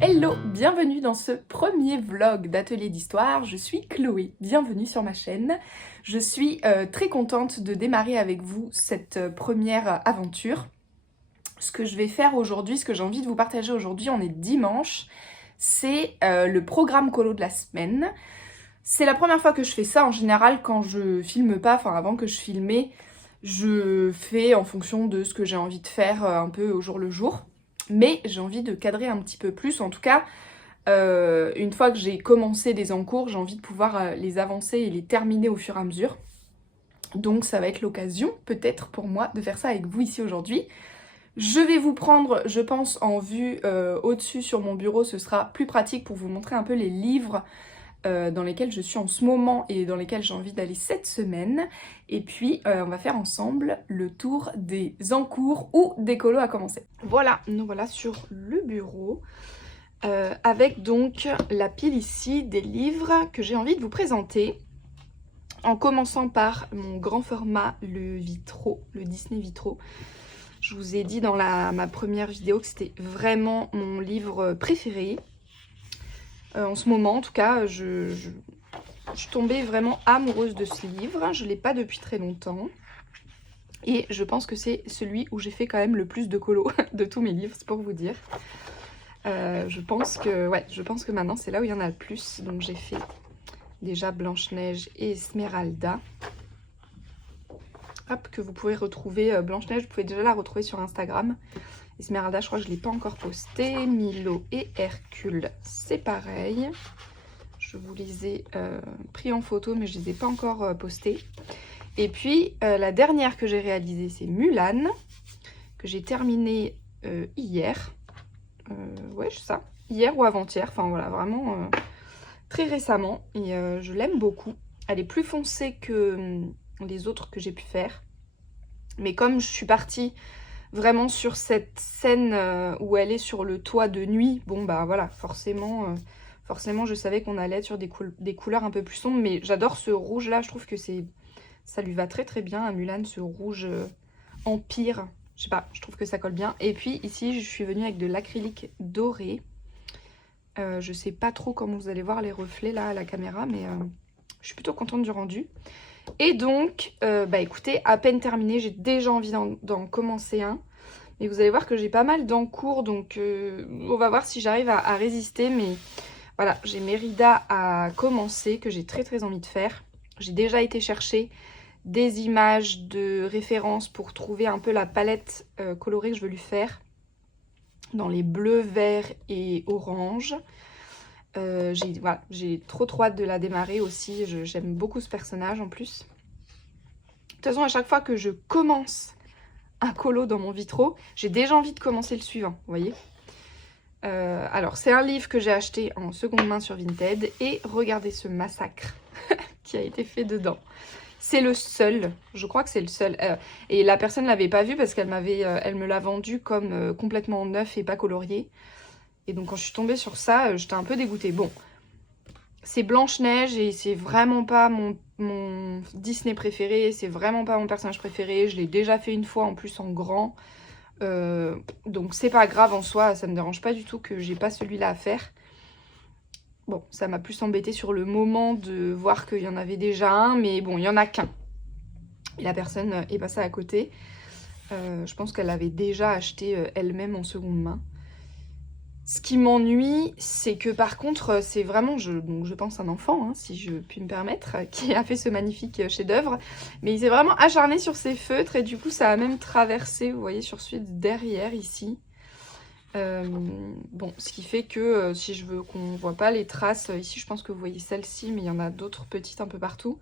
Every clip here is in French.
Hello, bienvenue dans ce premier vlog d'Atelier d'Histoire. Je suis Chloé, bienvenue sur ma chaîne. Je suis très contente de démarrer avec vous cette première aventure. Ce que je vais faire aujourd'hui, ce que j'ai envie de vous partager aujourd'hui, on est dimanche, c'est le programme colo de la semaine. C'est la première fois que je fais ça. En général, quand je filme pas, enfin avant que je filmais, je fais en fonction de ce que j'ai envie de faire un peu au jour le jour. Mais j'ai envie de cadrer un petit peu plus. En tout cas, une fois que j'ai commencé des encours, j'ai envie de pouvoir les avancer et les terminer au fur et à mesure. Donc ça va être l'occasion, peut-être pour moi, de faire ça avec vous ici aujourd'hui. Je vais vous prendre, je pense, en vue au-dessus sur mon bureau. Ce sera plus pratique pour vous montrer un peu les livres dans lesquels je suis en ce moment et dans lesquels j'ai envie d'aller cette semaine. Et puis on va faire ensemble le tour des encours ou des colos à commencer. Voilà, nous voilà sur le bureau avec donc la pile ici des livres que j'ai envie de vous présenter. En commençant par mon grand format, le Vitro, le Disney Vitro. Je vous ai dit dans ma première vidéo que c'était vraiment mon livre préféré. En ce moment, en tout cas, je suis tombée vraiment amoureuse de ce livre. Je ne l'ai pas depuis très longtemps. Et je pense que c'est celui où j'ai fait quand même le plus de colos de tous mes livres, c'est pour vous dire. Je pense que maintenant, c'est là où il y en a le plus. Donc j'ai fait déjà Blanche-Neige et Esmeralda. Hop, que vous pouvez retrouver. Blanche-Neige, vous pouvez déjà la retrouver sur Instagram. Esmeralda, je crois que je ne l'ai pas encore posté. Milo et Hercule, c'est pareil. Je vous les ai pris en photo, mais je ne les ai pas encore postés. Et puis, la dernière que j'ai réalisée, c'est Mulan, que j'ai terminée hier. Ouais, c'est ça. Hier ou avant-hier. Enfin, voilà, vraiment très récemment. Et je l'aime beaucoup. Elle est plus foncée que les autres que j'ai pu faire. Mais comme je suis partie vraiment sur cette scène où elle est sur le toit de nuit, bon bah voilà, forcément je savais qu'on allait être sur des couleurs un peu plus sombres, mais j'adore ce rouge là, je trouve que ça lui va très très bien à Mulan, ce rouge empire, je sais pas, je trouve que ça colle bien. Et puis ici je suis venue avec de l'acrylique doré, je sais pas trop comment vous allez voir les reflets là à la caméra, mais je suis plutôt contente du rendu. Et donc, bah écoutez, à peine terminé, j'ai déjà envie d'en commencer un. Mais vous allez voir que j'ai pas mal d'encours, donc on va voir si j'arrive à résister. Mais voilà, j'ai Mérida à commencer, que j'ai très très envie de faire. J'ai déjà été chercher des images de référence pour trouver un peu la palette colorée que je veux lui faire. Dans les bleus, verts et orange. J'ai trop hâte de la démarrer aussi. J'aime beaucoup ce personnage en plus. De toute façon, à chaque fois que je commence un colo dans mon vitro, j'ai déjà envie de commencer le suivant, vous voyez. Alors, c'est un livre que j'ai acheté en seconde main sur Vinted. Et regardez ce massacre qui a été fait dedans. C'est le seul, je crois que c'est le seul. Et la personne ne l'avait pas vu parce qu'elle elle me l'a vendu comme complètement neuf et pas colorié. Et donc quand je suis tombée sur ça, j'étais un peu dégoûtée. Bon, c'est Blanche-Neige et c'est vraiment pas mon Disney préféré. C'est vraiment pas mon personnage préféré. Je l'ai déjà fait une fois en plus en grand. Donc c'est pas grave en soi, ça me dérange pas du tout que j'ai pas celui-là à faire. Bon, ça m'a plus embêté sur le moment de voir qu'il y en avait déjà un, mais bon, il y en a qu'un. Et la personne est passée à côté. Je pense qu'elle l'avait déjà acheté elle-même en seconde main. Ce qui m'ennuie, c'est que par contre, c'est vraiment, donc je pense un enfant, hein, si je puis me permettre, qui a fait ce magnifique chef-d'œuvre. Mais il s'est vraiment acharné sur ses feutres et du coup, ça a même traversé, vous voyez, sur celui de derrière ici. Bon, ce qui fait que si je veux qu'on voit pas les traces, ici je pense que vous voyez celle-ci, mais il y en a d'autres petites un peu partout.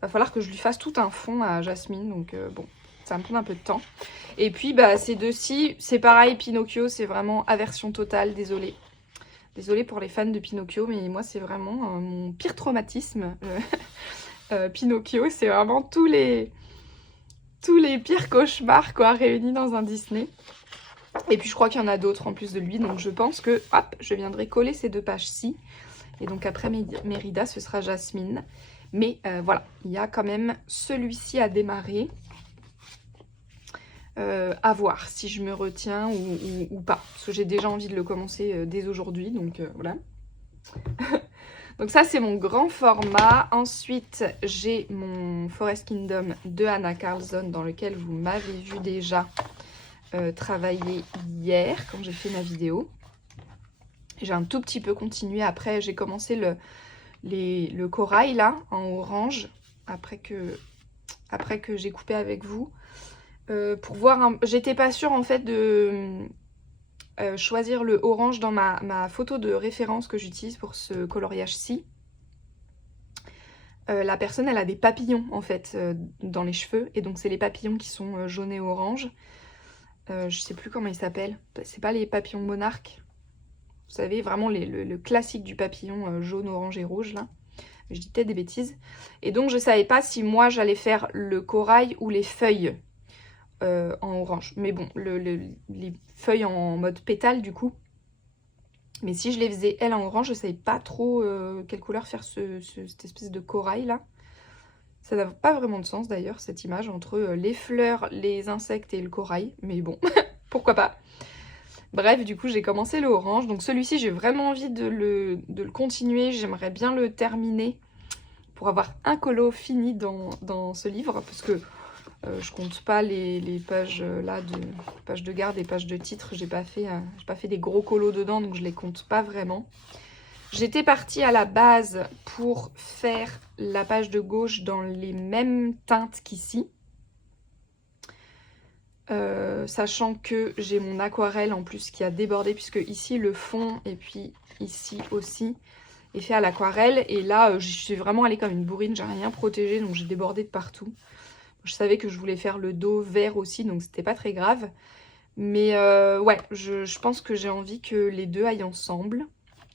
Va falloir que je lui fasse tout un fond à Jasmine, donc bon, ça va me prendre un peu de temps. Et puis bah ces deux-ci, c'est pareil, Pinocchio, c'est vraiment aversion totale, désolée. Désolée pour les fans de Pinocchio, mais moi c'est vraiment mon pire traumatisme. Pinocchio, c'est vraiment tous les pires cauchemars quoi, réunis dans un Disney. Et puis je crois qu'il y en a d'autres en plus de lui, donc je pense que hop, je viendrai coller ces deux pages-ci. Et donc après Mérida, ce sera Jasmine. Mais voilà, il y a quand même celui-ci à démarrer. À voir si je me retiens ou pas. Parce que j'ai déjà envie de le commencer dès aujourd'hui, donc voilà. Donc ça, c'est mon grand format. Ensuite, j'ai mon Forest Kingdom de Anna Carlson, dans lequel vous m'avez vu déjà travailler hier, quand j'ai fait ma vidéo. J'ai un tout petit peu continué. Après, j'ai commencé le corail, là, en orange, après que j'ai coupé avec vous. Pour voir j'étais pas sûre en fait de choisir le orange dans ma photo de référence que j'utilise pour ce coloriage-ci. La personne, elle a des papillons en fait dans les cheveux, et donc c'est les papillons qui sont jaunes et orange. Je sais plus comment ils s'appellent, c'est pas les papillons monarques, vous savez, vraiment le classique du papillon jaune, orange et rouge là. Je dis peut-être des bêtises. Et donc je savais pas si moi j'allais faire le corail ou les feuilles en orange. Mais bon, les feuilles en mode pétale du coup. Mais si je les faisais elle en orange, je savais pas trop quelle couleur faire cette espèce de corail là. Ça n'a pas vraiment de sens d'ailleurs cette image entre les fleurs, les insectes et le corail. Mais bon, pourquoi pas. Bref, du coup j'ai commencé le orange. Donc celui-ci j'ai vraiment envie de le continuer. J'aimerais bien le terminer pour avoir un colo fini dans ce livre. Parce que je compte pas les pages là pages de garde et pages de titre. J'ai pas fait des gros colos dedans, donc je les compte pas vraiment. J'étais partie à la base pour faire la page de gauche dans les mêmes teintes qu'ici. Sachant que j'ai mon aquarelle en plus qui a débordé, puisque ici le fond et puis ici aussi est fait à l'aquarelle. Et là je suis vraiment allée comme une bourrine, j'ai rien protégé, donc j'ai débordé de partout. Je savais que je voulais faire le dos vert aussi, donc c'était pas très grave. Mais ouais, je pense que j'ai envie que les deux aillent ensemble.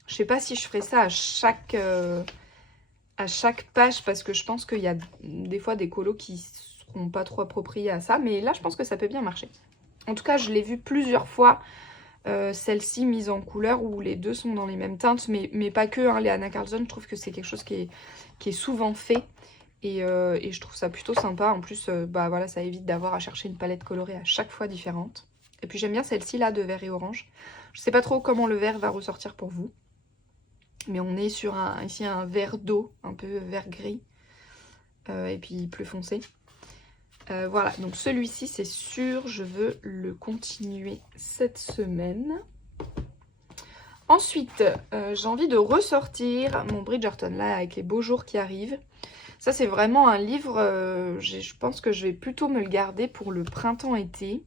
Je sais pas si je ferai ça à chaque page, parce que je pense qu'il y a des fois des colos qui seront pas trop appropriés à ça. Mais là, je pense que ça peut bien marcher. En tout cas, je l'ai vu plusieurs fois, celle-ci mise en couleur, où les deux sont dans les mêmes teintes. Mais pas que, hein, les Anna Carlson, je trouve que c'est quelque chose qui est souvent fait. Et je trouve ça plutôt sympa. En plus, bah voilà, ça évite d'avoir à chercher une palette colorée à chaque fois différente. Et puis j'aime bien celle-ci là de vert et orange. Je sais pas trop comment le vert va ressortir pour vous. Mais on est sur ici un vert d'eau, un peu vert gris. Et puis plus foncé. Voilà, donc celui-ci c'est sûr, je veux le continuer cette semaine. Ensuite, j'ai envie de ressortir mon Bridgerton là avec les beaux jours qui arrivent. Ça c'est vraiment un livre, je pense que je vais plutôt me le garder pour le printemps-été.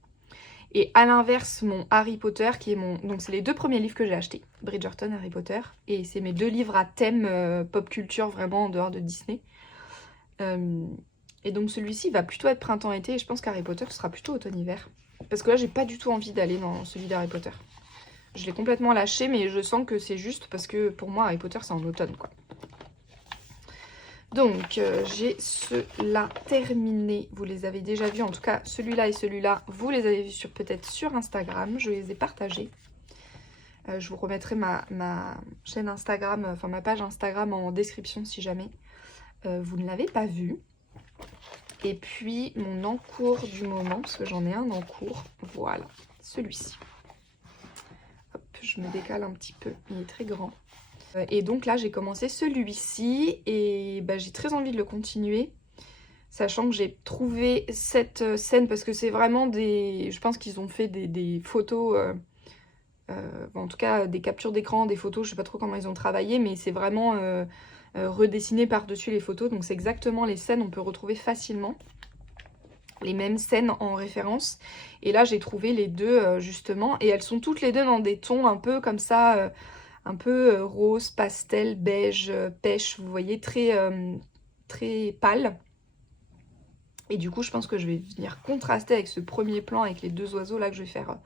Et à l'inverse, mon Harry Potter qui est mon... Donc c'est les deux premiers livres que j'ai achetés, Bridgerton, Harry Potter. Et c'est mes deux livres à thème pop culture vraiment en dehors de Disney. Et donc celui-ci va plutôt être printemps-été, et je pense qu'Harry Potter sera plutôt automne-hiver. Parce que là j'ai pas du tout envie d'aller dans celui d'Harry Potter. Je l'ai complètement lâché, mais je sens que c'est juste parce que pour moi Harry Potter c'est en automne quoi. Donc j'ai ceux-là terminés, vous les avez déjà vus, en tout cas celui-là et celui-là, vous les avez vus peut-être sur Instagram, je les ai partagés. Je vous remettrai ma chaîne Instagram, enfin ma page Instagram en description si jamais vous ne l'avez pas vu. Et puis mon encours du moment, parce que j'en ai un en cours, voilà, celui-ci. Hop, je me décale un petit peu, il est très grand. Et donc là j'ai commencé celui-ci et bah, j'ai très envie de le continuer. Sachant que j'ai trouvé cette scène, parce que c'est vraiment des... Je pense qu'ils ont fait des photos, en tout cas des captures d'écran, des photos, je sais pas trop comment ils ont travaillé, mais c'est vraiment redessiné par-dessus les photos. Donc c'est exactement les scènes, on peut retrouver facilement les mêmes scènes en référence. Et là j'ai trouvé les deux justement, et elles sont toutes les deux dans des tons un peu comme ça... un peu rose, pastel, beige, pêche, vous voyez, très pâle. Et du coup, je pense que je vais venir contraster avec ce premier plan, avec les deux oiseaux là que je vais faire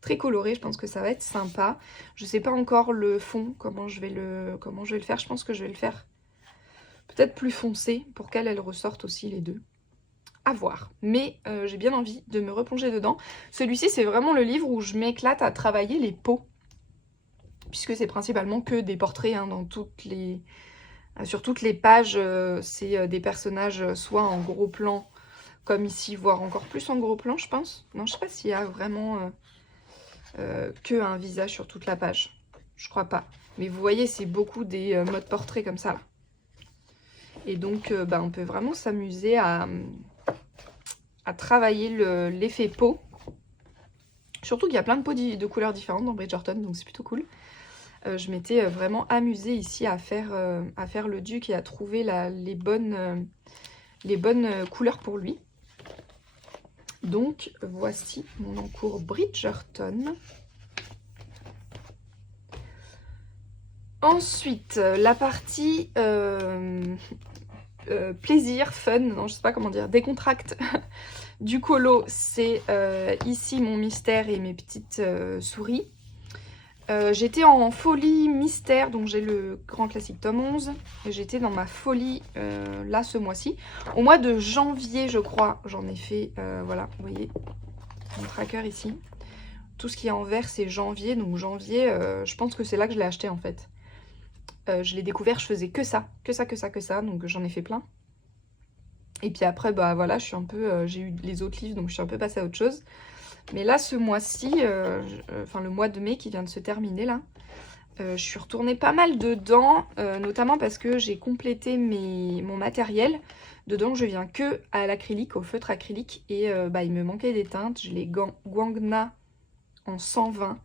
très coloré. Je pense que ça va être sympa. Je sais pas encore le fond, comment je vais le faire. Je pense que je vais le faire peut-être plus foncé pour qu'elles ressortent aussi les deux. À voir. Mais j'ai bien envie de me replonger dedans. Celui-ci, c'est vraiment le livre où je m'éclate à travailler les peaux. Puisque c'est principalement que des portraits hein, sur toutes les pages, c'est des personnages soit en gros plan comme ici, voire encore plus en gros plan, je pense. Non, je sais pas s'il y a vraiment que un visage sur toute la page. Je crois pas. Mais vous voyez, c'est beaucoup des modes portraits comme ça, là. Et donc, on peut vraiment s'amuser à travailler l'effet peau. Surtout qu'il y a plein de peaux de couleurs différentes dans Bridgerton, donc c'est plutôt cool. Je m'étais vraiment amusée ici à faire le duc et à trouver les bonnes couleurs pour lui. Donc, voici mon encours Bridgerton. Ensuite, la partie plaisir, fun, non, je sais pas comment dire, décontracte du colo, c'est ici mon mystère et mes petites souris. J'étais en folie mystère, donc j'ai le grand classique tome 11. J'étais dans ma folie là ce mois-ci. Au mois de janvier, je crois, j'en ai fait, voilà, vous voyez, mon tracker ici. Tout ce qui est en vert, c'est janvier, donc janvier, je pense que c'est là que je l'ai acheté en fait. Je l'ai découvert, je faisais que ça, donc j'en ai fait plein. Et puis après, bah voilà, je suis un peu, j'ai eu les autres livres, donc je suis un peu passée à autre chose. Mais là, ce mois-ci, enfin le mois de mai qui vient de se terminer là, je suis retournée pas mal dedans, notamment parce que j'ai complété mon matériel. Dedans, je viens que à l'acrylique, au feutre acrylique, et il me manquait des teintes. J'ai les Guangna en 120.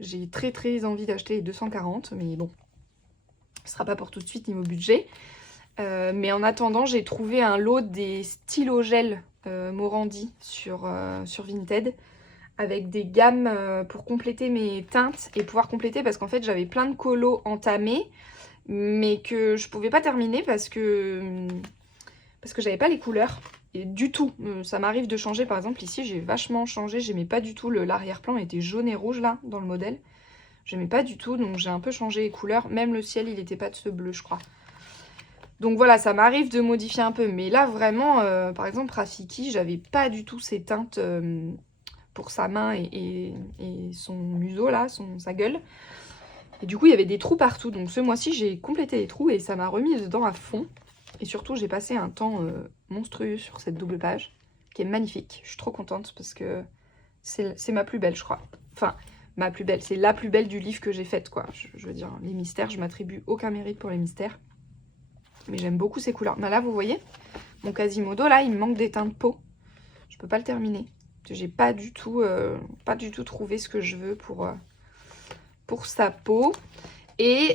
J'ai très envie d'acheter les 240, mais bon, ce sera pas pour tout de suite niveau budget. Mais en attendant, j'ai trouvé un lot des stylos gel Morandi sur Vinted, avec des gammes pour compléter mes teintes et pouvoir compléter, parce qu'en fait j'avais plein de colos entamés mais que je pouvais pas terminer parce que j'avais pas les couleurs et du tout. Ça m'arrive de changer, par exemple ici j'ai vachement changé, j'aimais pas du tout, l'arrière-plan était jaune et rouge là dans le modèle, j'aimais pas du tout, donc j'ai un peu changé les couleurs, même le ciel il était pas de ce bleu je crois. Donc voilà, ça m'arrive de modifier un peu, mais là vraiment, par exemple Rafiki, j'avais pas du tout ces teintes pour sa main et son museau là, sa gueule. Et du coup il y avait des trous partout, donc ce mois-ci j'ai complété les trous et ça m'a remis dedans à fond. Et surtout j'ai passé un temps monstrueux sur cette double page, qui est magnifique. Je suis trop contente parce que c'est ma plus belle je crois. Enfin, ma plus belle, c'est la plus belle du livre que j'ai faite quoi. Je veux dire, les mystères, je m'attribue aucun mérite pour les mystères. Mais j'aime beaucoup ces couleurs. Mais là vous voyez, mon Quasimodo là, il me manque des teints de peau. Je peux pas le terminer. J'ai pas du tout trouvé ce que je veux pour sa peau. Et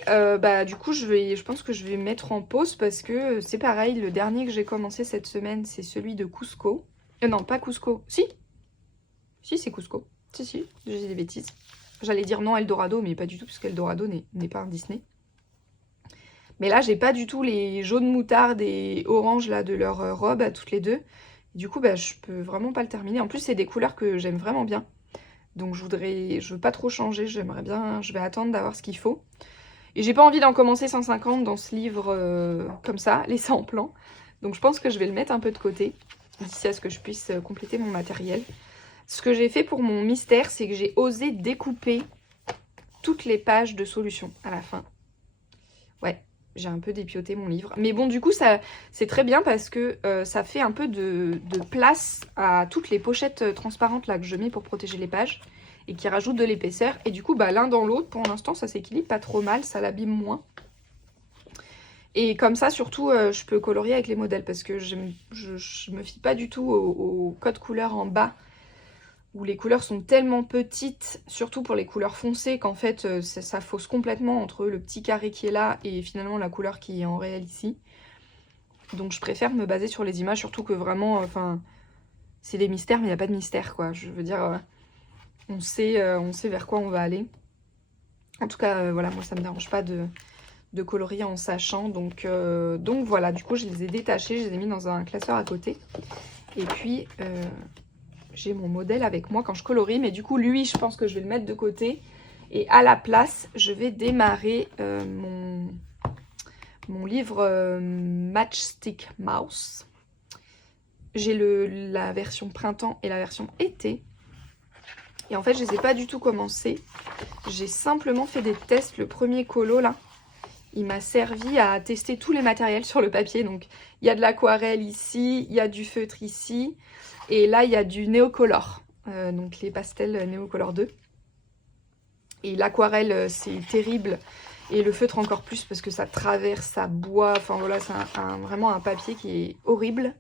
du coup, je pense que je vais mettre en pause parce que c'est pareil. Le dernier que j'ai commencé cette semaine, c'est celui de Cusco. Non, pas Cusco. Si, c'est Cusco. Si, j'ai dit des bêtises. J'allais dire non, Eldorado, mais pas du tout, parce qu'Eldorado n'est pas un Disney. Mais là, j'ai pas du tout les jaunes moutarde et orange là de leur robe à toutes les deux. Du coup, je peux vraiment pas le terminer. En plus, c'est des couleurs que j'aime vraiment bien. Donc, je veux pas trop changer. J'aimerais bien, je vais attendre d'avoir ce qu'il faut. Et j'ai pas envie d'en commencer 150 dans ce livre comme ça, laissé en plan. Donc, je pense que je vais le mettre un peu de côté, d'ici à ce que je puisse compléter mon matériel. Ce que j'ai fait pour mon mystère, c'est que j'ai osé découper toutes les pages de solution à la fin. Ouais. J'ai un peu dépioté mon livre. Mais bon, du coup, c'est très bien parce que ça fait un peu de place à toutes les pochettes transparentes là que je mets pour protéger les pages et qui rajoutent de l'épaisseur. Et du coup, l'un dans l'autre, pour l'instant, ça s'équilibre pas trop mal, ça l'abîme moins. Et comme ça, surtout, je peux colorier avec les modèles parce que je me fie pas du tout au code couleur en bas, où les couleurs sont tellement petites, surtout pour les couleurs foncées, qu'en fait ça fausse complètement entre le petit carré qui est là et finalement la couleur qui est en réel ici. Donc je préfère me baser sur les images, surtout que vraiment, c'est des mystères, mais il n'y a pas de mystère quoi. Je veux dire, on sait vers quoi on va aller. En tout cas, voilà, moi ça me dérange pas de colorier en sachant. Donc voilà, du coup je les ai détachés, je les ai mis dans un classeur à côté. Et puis... j'ai mon modèle avec moi quand je colorie, mais du coup lui je pense que je vais le mettre de côté et à la place je vais démarrer mon livre Matchstick Mouse. J'ai la version printemps et la version été et en fait je les ai pas du tout commencé, j'ai simplement fait des tests. Le premier colo là, Il m'a servi à tester tous les matériels sur le papier. Donc il y a de l'aquarelle ici, il y a du feutre ici, et là il y a du Neocolor, donc les pastels Neocolor 2. Et l'aquarelle c'est terrible, et le feutre encore plus parce que ça traverse, ça boit, enfin voilà, c'est vraiment un papier qui est horrible.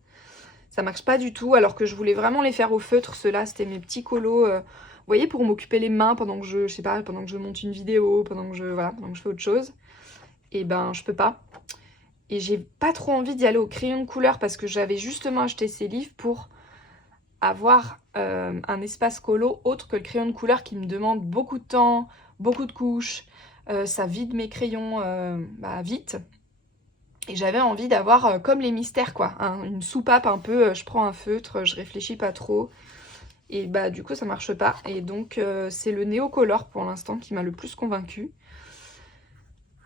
Ça marche pas du tout, alors que je voulais vraiment les faire au feutre. Ceux-là, c'était mes petits colos, vous voyez, pour m'occuper les mains pendant que je sais pas, pendant que je monte une vidéo, pendant que je fais autre chose. Et ben, je peux pas. Et j'ai pas trop envie d'y aller au crayon de couleur parce que j'avais justement acheté ces livres pour avoir un espace colo autre que le crayon de couleur qui me demande beaucoup de temps, beaucoup de couches. Ça vide mes crayons vite. Et j'avais envie d'avoir comme les mystères quoi, hein, une soupape un peu, je prends un feutre, je réfléchis pas trop. Et bah du coup ça marche pas. Et donc c'est le Neocolor pour l'instant qui m'a le plus convaincue.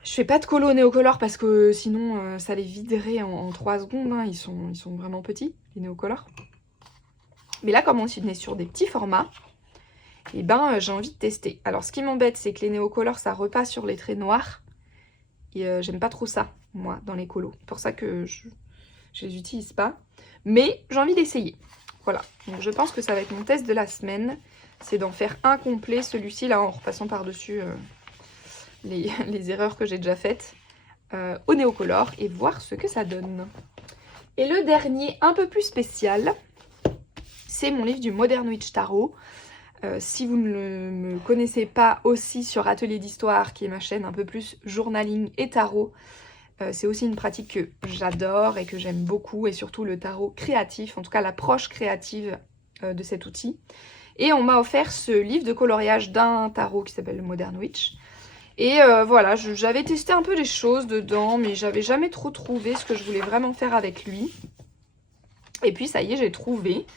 Je fais pas de colo Neocolor parce que sinon ça les viderait en 3 secondes, hein. Ils sont vraiment petits, les Neocolor. Mais là comme on est sur des petits formats, et ben j'ai envie de tester. Alors ce qui m'embête c'est que les Neocolor ça repasse sur les traits noirs. Et j'aime pas trop ça, moi, dans les colos. C'est pour ça que je les utilise pas. Mais j'ai envie d'essayer. Voilà, donc je pense que ça va être mon test de la semaine. C'est d'en faire un complet, celui-ci là, en repassant par-dessus les erreurs que j'ai déjà faites au Neocolor et voir ce que ça donne. Et le dernier, un peu plus spécial, c'est mon livre du Modern Witch Tarot. Si vous ne me connaissez pas aussi sur Atelier d'Histoire, qui est ma chaîne un peu plus journaling et tarot, c'est aussi une pratique que j'adore et que j'aime beaucoup, et surtout le tarot créatif, en tout cas l'approche créative de cet outil. Et on m'a offert ce livre de coloriage d'un tarot qui s'appelle le Modern Witch. Et voilà, j'avais testé un peu les choses dedans, mais j'avais jamais trop trouvé ce que je voulais vraiment faire avec lui. Et puis ça y est, j'ai trouvé.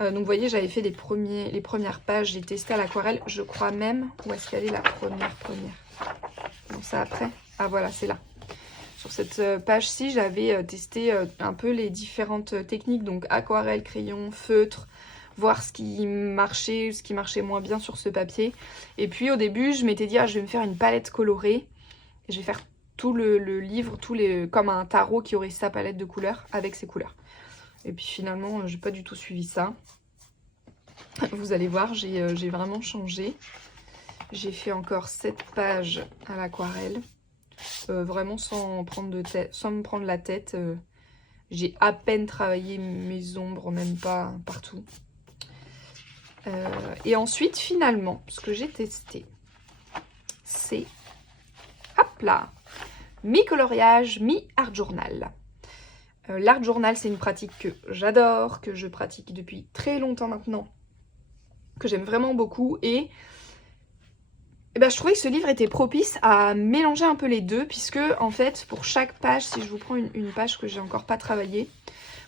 Donc vous voyez, j'avais fait les premières pages, j'ai testé à l'aquarelle. Je crois même... Où est-ce qu'elle est la première? Non, ça après. Ah voilà, c'est là. Sur cette page-ci, j'avais testé un peu les différentes techniques. Donc aquarelle, crayon, feutre, voir ce qui marchait moins bien sur ce papier. Et puis au début, je m'étais dit, ah, je vais me faire une palette colorée. Et je vais faire tout le livre, comme un tarot qui aurait sa palette de couleurs, avec ses couleurs. Et puis finalement, j'ai pas du tout suivi ça. Vous allez voir, j'ai vraiment changé. J'ai fait encore 7 pages à l'aquarelle. Vraiment sans me prendre la tête. J'ai à peine travaillé mes ombres, même pas partout. Et ensuite, finalement, ce que j'ai testé, c'est... Hop là, mi-coloriage, mi-art journal. L'art journal, c'est une pratique que j'adore, que je pratique depuis très longtemps maintenant, que j'aime vraiment beaucoup. Et ben, je trouvais que ce livre était propice à mélanger un peu les deux, puisque en fait, pour chaque page, si je vous prends une page que j'ai encore pas travaillée,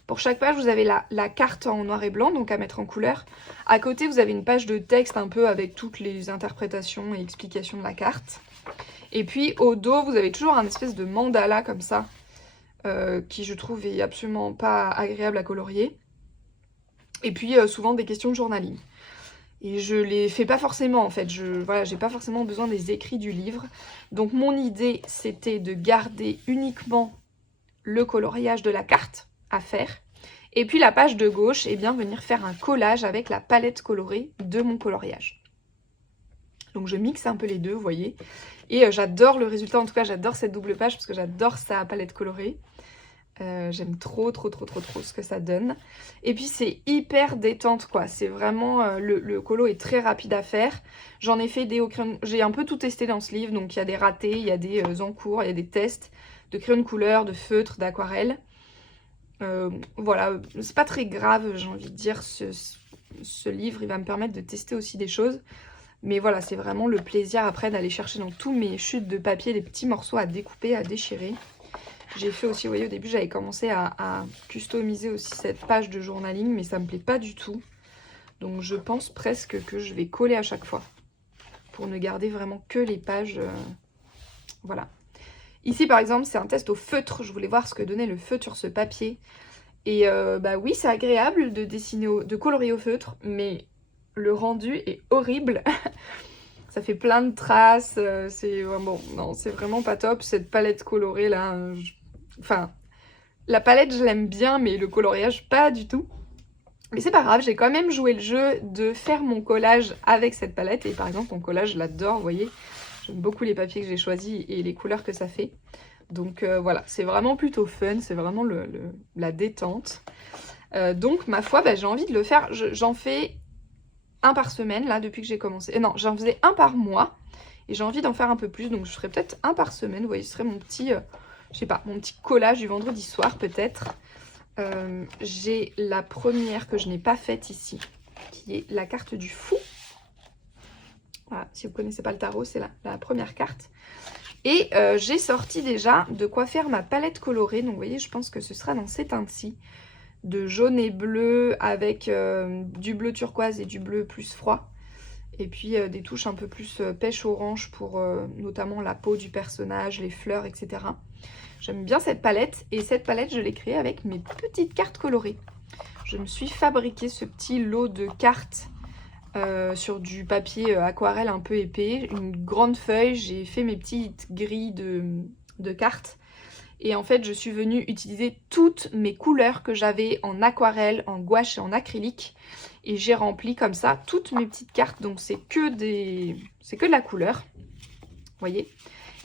pour chaque page, vous avez la carte en noir et blanc, donc à mettre en couleur. À côté, vous avez une page de texte un peu avec toutes les interprétations et explications de la carte. Et puis au dos, vous avez toujours un espèce de mandala comme ça, qui je trouve est absolument pas agréable à colorier. Et puis souvent des questions de journaling. Et je les fais pas forcément en fait, voilà, j'ai pas forcément besoin des écrits du livre. Donc mon idée c'était de garder uniquement le coloriage de la carte à faire. Et puis la page de gauche, et bien venir faire un collage avec la palette colorée de mon coloriage. Donc je mixe un peu les deux, vous voyez. Et j'adore le résultat, en tout cas j'adore cette double page parce que j'adore sa palette colorée. J'aime trop ce que ça donne. Et puis c'est hyper détente quoi, c'est vraiment, le colo est très rapide à faire. J'en ai fait des au crayon, j'ai un peu tout testé dans ce livre, donc il y a des ratés, il y a des en cours, il y a des tests de crayon de couleur, de feutre, d'aquarelle. Voilà, c'est pas très grave, j'ai envie de dire, ce livre il va me permettre de tester aussi des choses. Mais voilà, c'est vraiment le plaisir après d'aller chercher dans tous mes chutes de papier des petits morceaux à découper, à déchirer. J'ai fait aussi, vous voyez, au début, j'avais commencé à customiser aussi cette page de journaling, mais ça me plaît pas du tout. Donc je pense presque que je vais coller à chaque fois, pour ne garder vraiment que les pages, voilà. Ici, par exemple, c'est un test au feutre. Je voulais voir ce que donnait le feutre sur ce papier. Et bah oui, c'est agréable de dessiner, de colorier au feutre, mais le rendu est horrible. Ça fait plein de traces, c'est vraiment, non, c'est vraiment pas top cette palette colorée là. Enfin, la palette je l'aime bien, mais le coloriage pas du tout. Mais c'est pas grave, j'ai quand même joué le jeu de faire mon collage avec cette palette. Et par exemple, mon collage, je l'adore, vous voyez. J'aime beaucoup les papiers que j'ai choisis et les couleurs que ça fait. Donc voilà, c'est vraiment plutôt fun, c'est vraiment la détente. Donc ma foi, bah, j'ai envie de le faire. J'en fais un par semaine, là, depuis que j'ai commencé. Non, j'en faisais un par mois. Et j'ai envie d'en faire un peu plus, donc je ferai peut-être un par semaine. Vous voyez, ce serait mon petit, je sais pas, mon petit collage du vendredi soir, peut-être. J'ai la première que je n'ai pas faite ici, qui est la carte du fou. Voilà, si vous ne connaissez pas le tarot, c'est la première carte. Et j'ai sorti déjà de quoi faire ma palette colorée. Donc vous voyez, je pense que ce sera dans ces teintes-ci, de jaune et bleu avec du bleu turquoise et du bleu plus froid. Et puis des touches un peu plus pêche orange pour notamment la peau du personnage, les fleurs, etc. J'aime bien cette palette, et cette palette, je l'ai créée avec mes petites cartes colorées. Je me suis fabriqué ce petit lot de cartes sur du papier aquarelle un peu épais, une grande feuille, j'ai fait mes petites grilles de cartes. Et en fait, je suis venue utiliser toutes mes couleurs que j'avais en aquarelle, en gouache et en acrylique. Et j'ai rempli comme ça toutes mes petites cartes, donc c'est que de la couleur, vous voyez.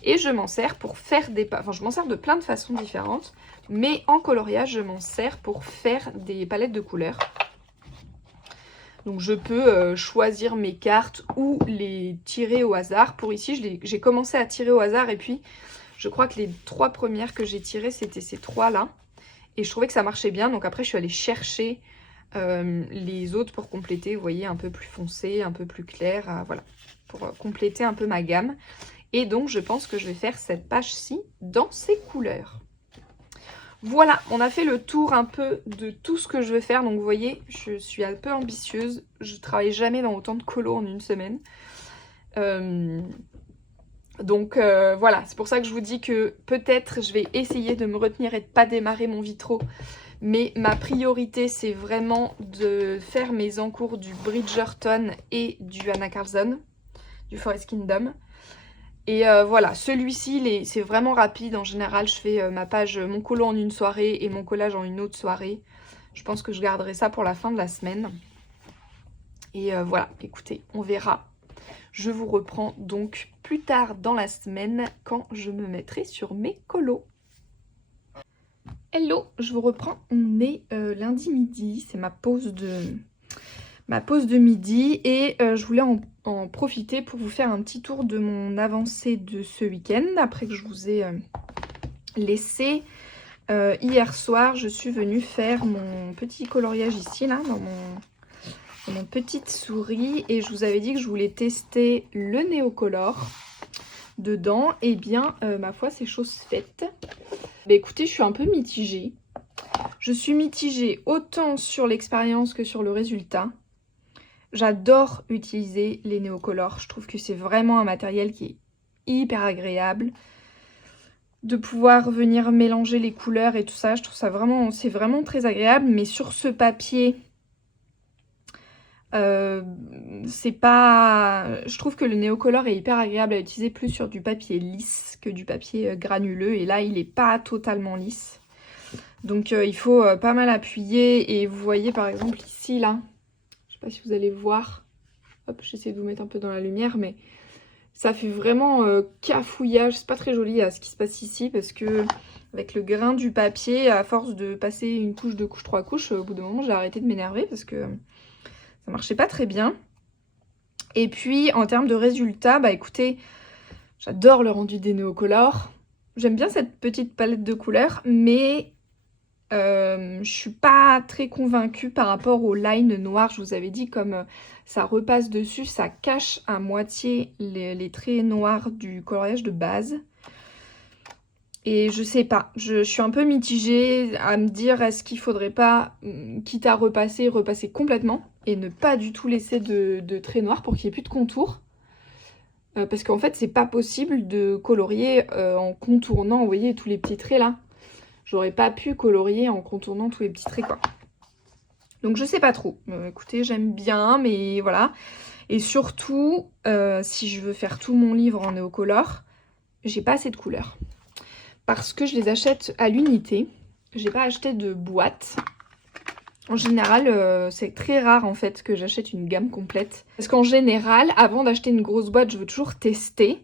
Et je m'en sers pour faire je m'en sers de plein de façons différentes. Mais en coloriage, je m'en sers pour faire des palettes de couleurs. Donc je peux choisir mes cartes ou les tirer au hasard. Pour ici, j'ai commencé à tirer au hasard. Et puis, je crois que les 3 premières que j'ai tirées, c'était ces 3-là. Et je trouvais que ça marchait bien. Donc après, je suis allée chercher les autres pour compléter. Vous voyez, un peu plus foncé, un peu plus clair. Voilà, pour compléter un peu ma gamme. Et donc, je pense que je vais faire cette page-ci dans ces couleurs. Voilà, on a fait le tour un peu de tout ce que je veux faire. Donc, vous voyez, je suis un peu ambitieuse. Je travaille jamais dans autant de colos en une semaine. Voilà, c'est pour ça que je vous dis que peut-être je vais essayer de me retenir et de ne pas démarrer mon vitro. Mais ma priorité, c'est vraiment de faire mes encours du Bridgerton et du Anna Carlson, du Forest Kingdom. Et voilà, celui-ci, c'est vraiment rapide. En général, je fais ma page, mon colo en une soirée et mon collage en une autre soirée. Je pense que je garderai ça pour la fin de la semaine. Et voilà, écoutez, on verra. Je vous reprends donc plus tard dans la semaine quand je me mettrai sur mes colos. Hello, je vous reprends. On est lundi midi, c'est ma pause de midi et je voulais en profiter pour vous faire un petit tour de mon avancée de ce week-end. Après que je vous ai laissé hier soir, je suis venue faire mon petit coloriage ici, là, dans mon petite souris. Et je vous avais dit que je voulais tester le Neocolor dedans. Et bien, ma foi, c'est chose faite. Bah, écoutez, je suis un peu mitigée. Je suis mitigée autant sur l'expérience que sur le résultat. J'adore utiliser les Neocolor. Je trouve que c'est vraiment un matériel qui est hyper agréable. De pouvoir venir mélanger les couleurs et tout ça, je trouve ça vraiment, c'est vraiment très agréable. Mais sur ce papier, c'est pas... Je trouve que le Neocolor est hyper agréable à utiliser plus sur du papier lisse que du papier granuleux. Et là, il n'est pas totalement lisse. Donc il faut pas mal appuyer. Et vous voyez par exemple ici, là, je sais pas si vous allez voir. Hop, j'essaie de vous mettre un peu dans la lumière, mais ça fait vraiment cafouillage. C'est pas très joli ce qui se passe ici, parce que avec le grain du papier, à force de passer une couche, 2 couches, 3 couches, au bout d'un moment, j'ai arrêté de m'énerver parce que ça marchait pas très bien. Et puis, en termes de résultats, bah écoutez, j'adore le rendu des Neocolor. J'aime bien cette petite palette de couleurs, mais je suis pas très convaincue par rapport au line noir. Je vous avais dit, comme ça repasse dessus, ça cache à moitié les traits noirs du coloriage de base. Et je sais pas, je suis un peu mitigée à me dire, est-ce qu'il faudrait pas, quitte à repasser complètement et ne pas du tout laisser de traits noirs pour qu'il n'y ait plus de contours. Parce qu'en fait, c'est pas possible de colorier en contournant, vous voyez, tous les petits traits là. J'aurais pas pu colorier en contournant tous les petits traits, quoi. Donc je sais pas trop. Écoutez, j'aime bien, mais voilà. Et surtout, si je veux faire tout mon livre en néocolore, j'ai pas assez de couleurs. Parce que je les achète à l'unité. J'ai pas acheté de boîte. En général, c'est très rare en fait que j'achète une gamme complète. Parce qu'en général, avant d'acheter une grosse boîte, je veux toujours tester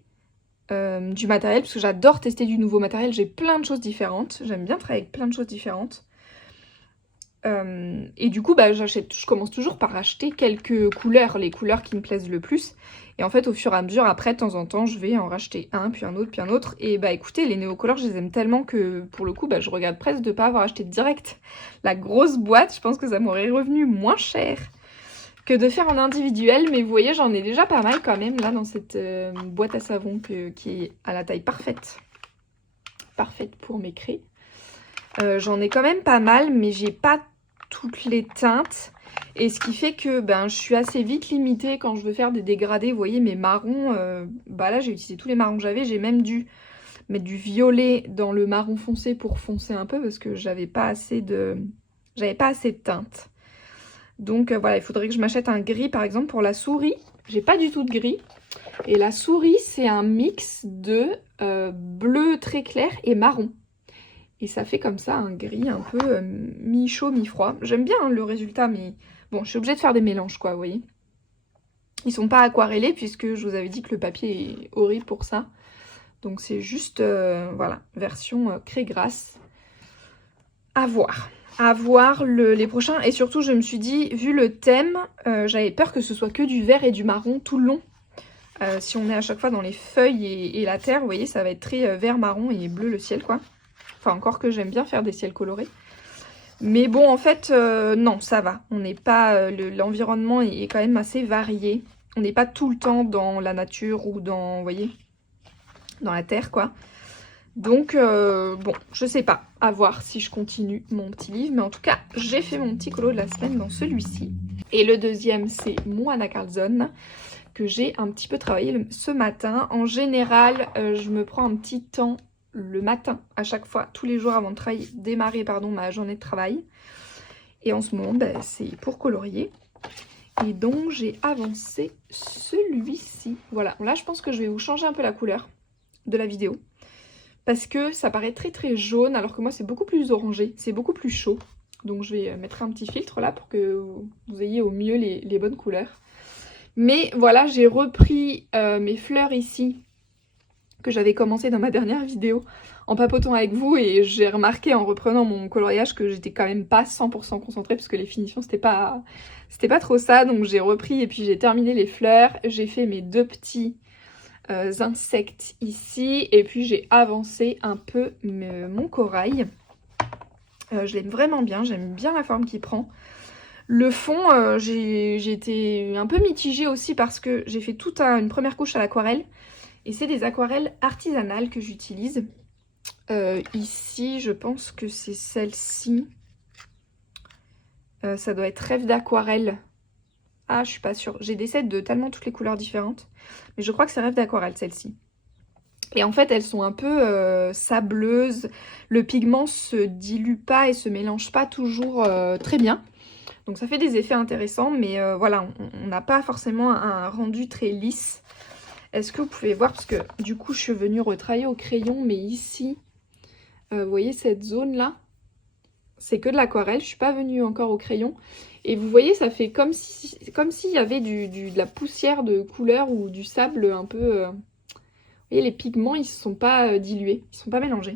du matériel. Parce que j'adore tester du nouveau matériel. J'ai plein de choses différentes. J'aime bien travailler avec plein de choses différentes. Et du coup, bah, je commence toujours par acheter quelques couleurs, les couleurs qui me plaisent le plus. Et en fait, au fur et à mesure, après, de temps en temps, je vais en racheter un, puis un autre, puis un autre. Et bah écoutez, les néocolores, je les aime tellement que pour le coup, bah, je regrette presque de ne pas avoir acheté direct la grosse boîte. Je pense que ça m'aurait revenu moins cher que de faire en individuel. Mais vous voyez, j'en ai déjà pas mal quand même, là, dans cette boîte à savon qui est à la taille parfaite. Parfaite pour mes craies. J'en ai quand même pas mal, mais j'ai pas toutes les teintes. Et ce qui fait que ben, je suis assez vite limitée quand je veux faire des dégradés. Vous voyez, mes marrons, bah là j'ai utilisé tous les marrons que j'avais. J'ai même dû mettre du violet dans le marron foncé pour foncer un peu parce que j'avais pas assez de teinte. Donc voilà, il faudrait que je m'achète un gris par exemple pour la souris. J'ai pas du tout de gris. Et la souris, c'est un mix de bleu très clair et marron. Et ça fait comme ça un gris un peu mi-chaud, mi-froid. J'aime bien hein, le résultat, mais bon, je suis obligée de faire des mélanges, quoi, vous voyez. Ils sont pas aquarellés, puisque je vous avais dit que le papier est horrible pour ça. Donc c'est juste, voilà, version craie grasse. À voir. À voir les prochains. Et surtout, je me suis dit, vu le thème, j'avais peur que ce soit que du vert et du marron tout le long. Si on est à chaque fois dans les feuilles et la terre, vous voyez, ça va être très vert, marron et bleu le ciel, quoi. Enfin, encore que j'aime bien faire des ciels colorés. Mais bon, en fait, non, ça va. On n'est pas... l'environnement est quand même assez varié. On n'est pas tout le temps dans la nature ou dans, vous voyez, dans la terre, quoi. Donc, bon, je sais pas. À voir si je continue mon petit livre. Mais en tout cas, j'ai fait mon petit colo de la semaine dans celui-ci. Et le deuxième, c'est mon Anna Carlzone, que j'ai un petit peu travaillé ce matin. En général, je me prends un petit temps le matin, à chaque fois, tous les jours avant de démarrer ma journée de travail. Et en ce moment, ben, c'est pour colorier. Et donc, j'ai avancé celui-ci. Voilà, là, je pense que je vais vous changer un peu la couleur de la vidéo. Parce que ça paraît très très jaune, alors que moi, c'est beaucoup plus orangé, c'est beaucoup plus chaud. Donc, je vais mettre un petit filtre là pour que vous ayez au mieux les bonnes couleurs. Mais voilà, j'ai repris mes fleurs ici que j'avais commencé dans ma dernière vidéo en papotant avec vous et j'ai remarqué en reprenant mon coloriage que j'étais quand même pas 100% concentrée parce que les finitions c'était pas trop ça, donc j'ai repris et puis j'ai terminé les fleurs, j'ai fait mes deux petits insectes ici et puis j'ai avancé un peu mon corail. Je l'aime vraiment bien, j'aime bien la forme qu'il prend. Le fond, j'ai été un peu mitigée aussi parce que j'ai fait toute une première couche à l'aquarelle. Et c'est des aquarelles artisanales que j'utilise. Ici, je pense que c'est celle-ci. Ça doit être Rêve d'aquarelle. Ah, je suis pas sûre. J'ai des sets de tellement toutes les couleurs différentes. Mais je crois que c'est Rêve d'aquarelle, celle-ci. Et en fait, elles sont un peu sableuses. Le pigment se dilue pas et se mélange pas toujours très bien. Donc ça fait des effets intéressants. Mais voilà, on n'a pas forcément un rendu très lisse. Est-ce que vous pouvez voir, parce que du coup je suis venue retravailler au crayon, mais ici, vous voyez cette zone là, c'est que de l'aquarelle, je suis pas venue encore au crayon. Et vous voyez, ça fait comme s'il y avait de la poussière de couleur ou du sable un peu... Vous voyez, les pigments, ils ne sont pas dilués, ils ne sont pas mélangés.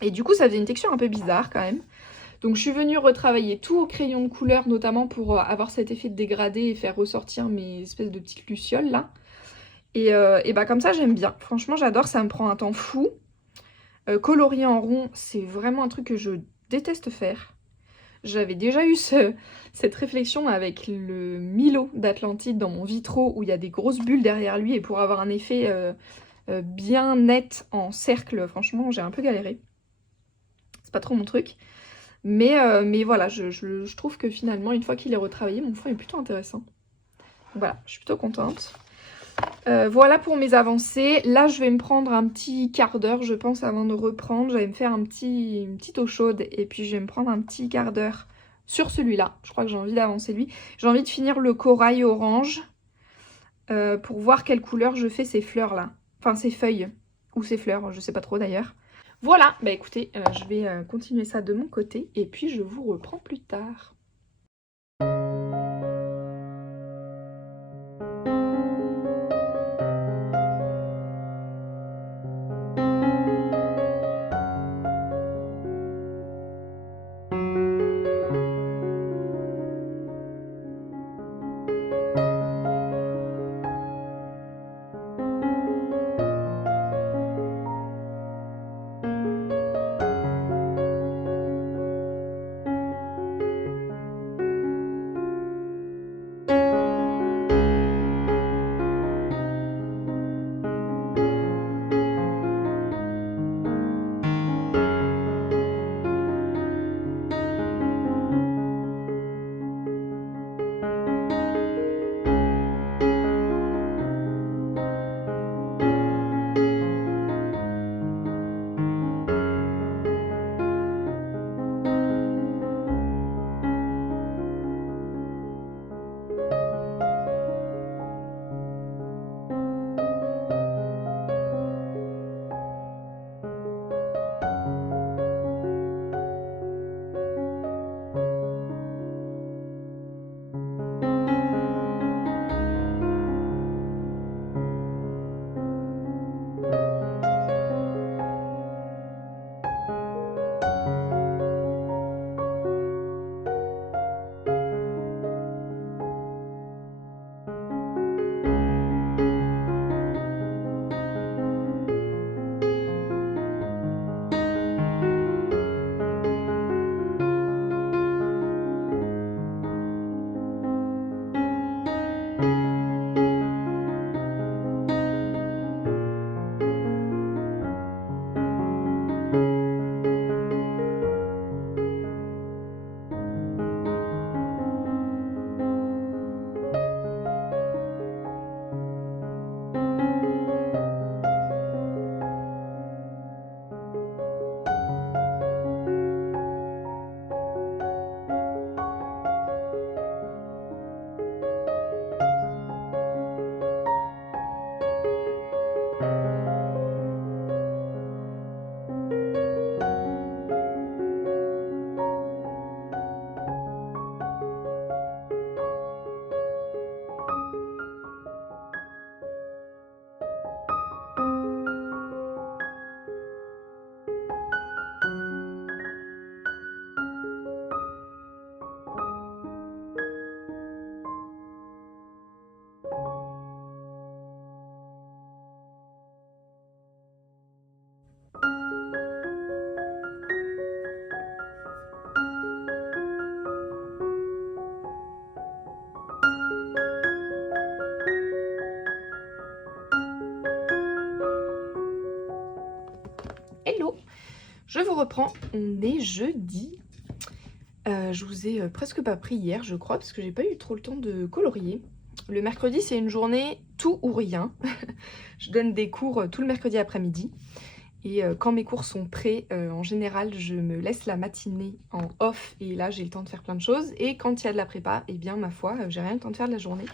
Et du coup, ça faisait une texture un peu bizarre quand même. Donc je suis venue retravailler tout au crayon de couleur, notamment pour avoir cet effet de dégradé et faire ressortir mes espèces de petites lucioles là. Et bah comme ça j'aime bien, franchement j'adore, ça me prend un temps fou. Colorier en rond, c'est vraiment un truc que je déteste faire. J'avais déjà eu cette réflexion avec le Milo d'Atlantide dans mon vitro où il y a des grosses bulles derrière lui et pour avoir un effet bien net en cercle, franchement j'ai un peu galéré. C'est pas trop mon truc. Mais voilà, je trouve que finalement une fois qu'il est retravaillé, mon fond est plutôt intéressant. Voilà, je suis plutôt contente. Voilà pour mes avancées. Là, je vais me prendre un petit quart d'heure, je pense, avant de reprendre. Je vais me faire une petite eau chaude et puis je vais me prendre un petit quart d'heure sur celui-là. Je crois que j'ai envie d'avancer lui. J'ai envie de finir le corail orange. pour voir quelle couleur je fais ces fleurs là. Enfin ces feuilles ou ces fleurs, je sais pas trop d'ailleurs. Voilà, bah écoutez, je vais continuer ça de mon côté et puis je vous reprends plus tard. Hello, je vous reprends, on est jeudi. Je vous ai presque pas pris hier je crois parce que j'ai pas eu trop le temps de colorier. Le mercredi c'est une journée tout ou rien. Je donne des cours tout le mercredi après-midi. Et quand mes cours sont prêts, en général je me laisse la matinée en off et là j'ai le temps de faire plein de choses. Et quand il y a de la prépa, eh bien ma foi, j'ai rien le temps de faire de la journée.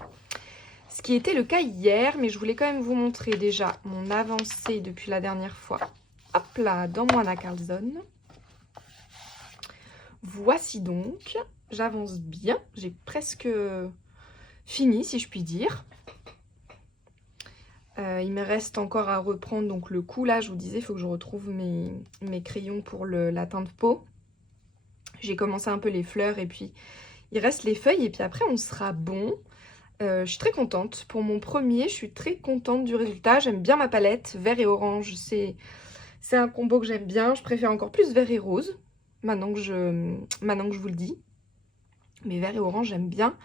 Ce qui était le cas hier, mais je voulais quand même vous montrer déjà mon avancée depuis la dernière fois. Hop là, dans mon Anna Carlson. Voici donc, j'avance bien, j'ai presque fini si je puis dire. Il me reste encore à reprendre donc le coulage, je vous disais, il faut que je retrouve mes crayons pour la teinte peau. J'ai commencé un peu les fleurs et puis il reste les feuilles et puis après on sera bon. Je suis très contente. Pour mon premier, je suis très contente du résultat. J'aime bien ma palette, vert et orange, c'est un combo que j'aime bien. Je préfère encore plus vert et rose, maintenant que je vous le dis. Mais vert et orange, j'aime bien.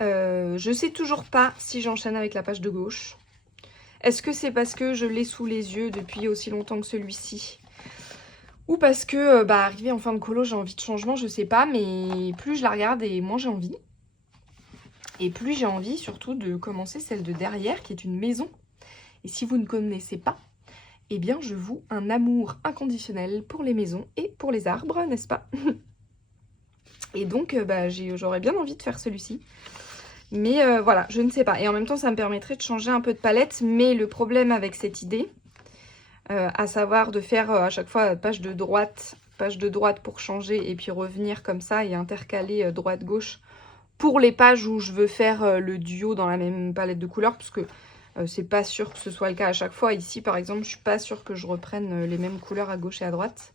Je sais toujours pas si j'enchaîne avec la page de gauche. Est-ce que c'est parce que je l'ai sous les yeux depuis aussi longtemps que celui-ci? Ou parce que, arrivé en fin de colo, j'ai envie de changement, je sais pas. Mais plus je la regarde et moins j'ai envie. Et plus j'ai envie surtout de commencer celle de derrière, qui est une maison. Et si vous ne connaissez pas, eh bien je voue un amour inconditionnel pour les maisons et pour les arbres, n'est-ce pas? Et donc j'aurais bien envie de faire celui-ci. Mais voilà, je ne sais pas. Et en même temps, ça me permettrait de changer un peu de palette. Mais le problème avec cette idée, à savoir de faire à chaque fois page de droite pour changer et puis revenir comme ça et intercaler droite-gauche pour les pages où je veux faire le duo dans la même palette de couleurs, parce que c'est pas sûr que ce soit le cas à chaque fois. Ici, par exemple, je suis pas sûre que je reprenne les mêmes couleurs à gauche et à droite.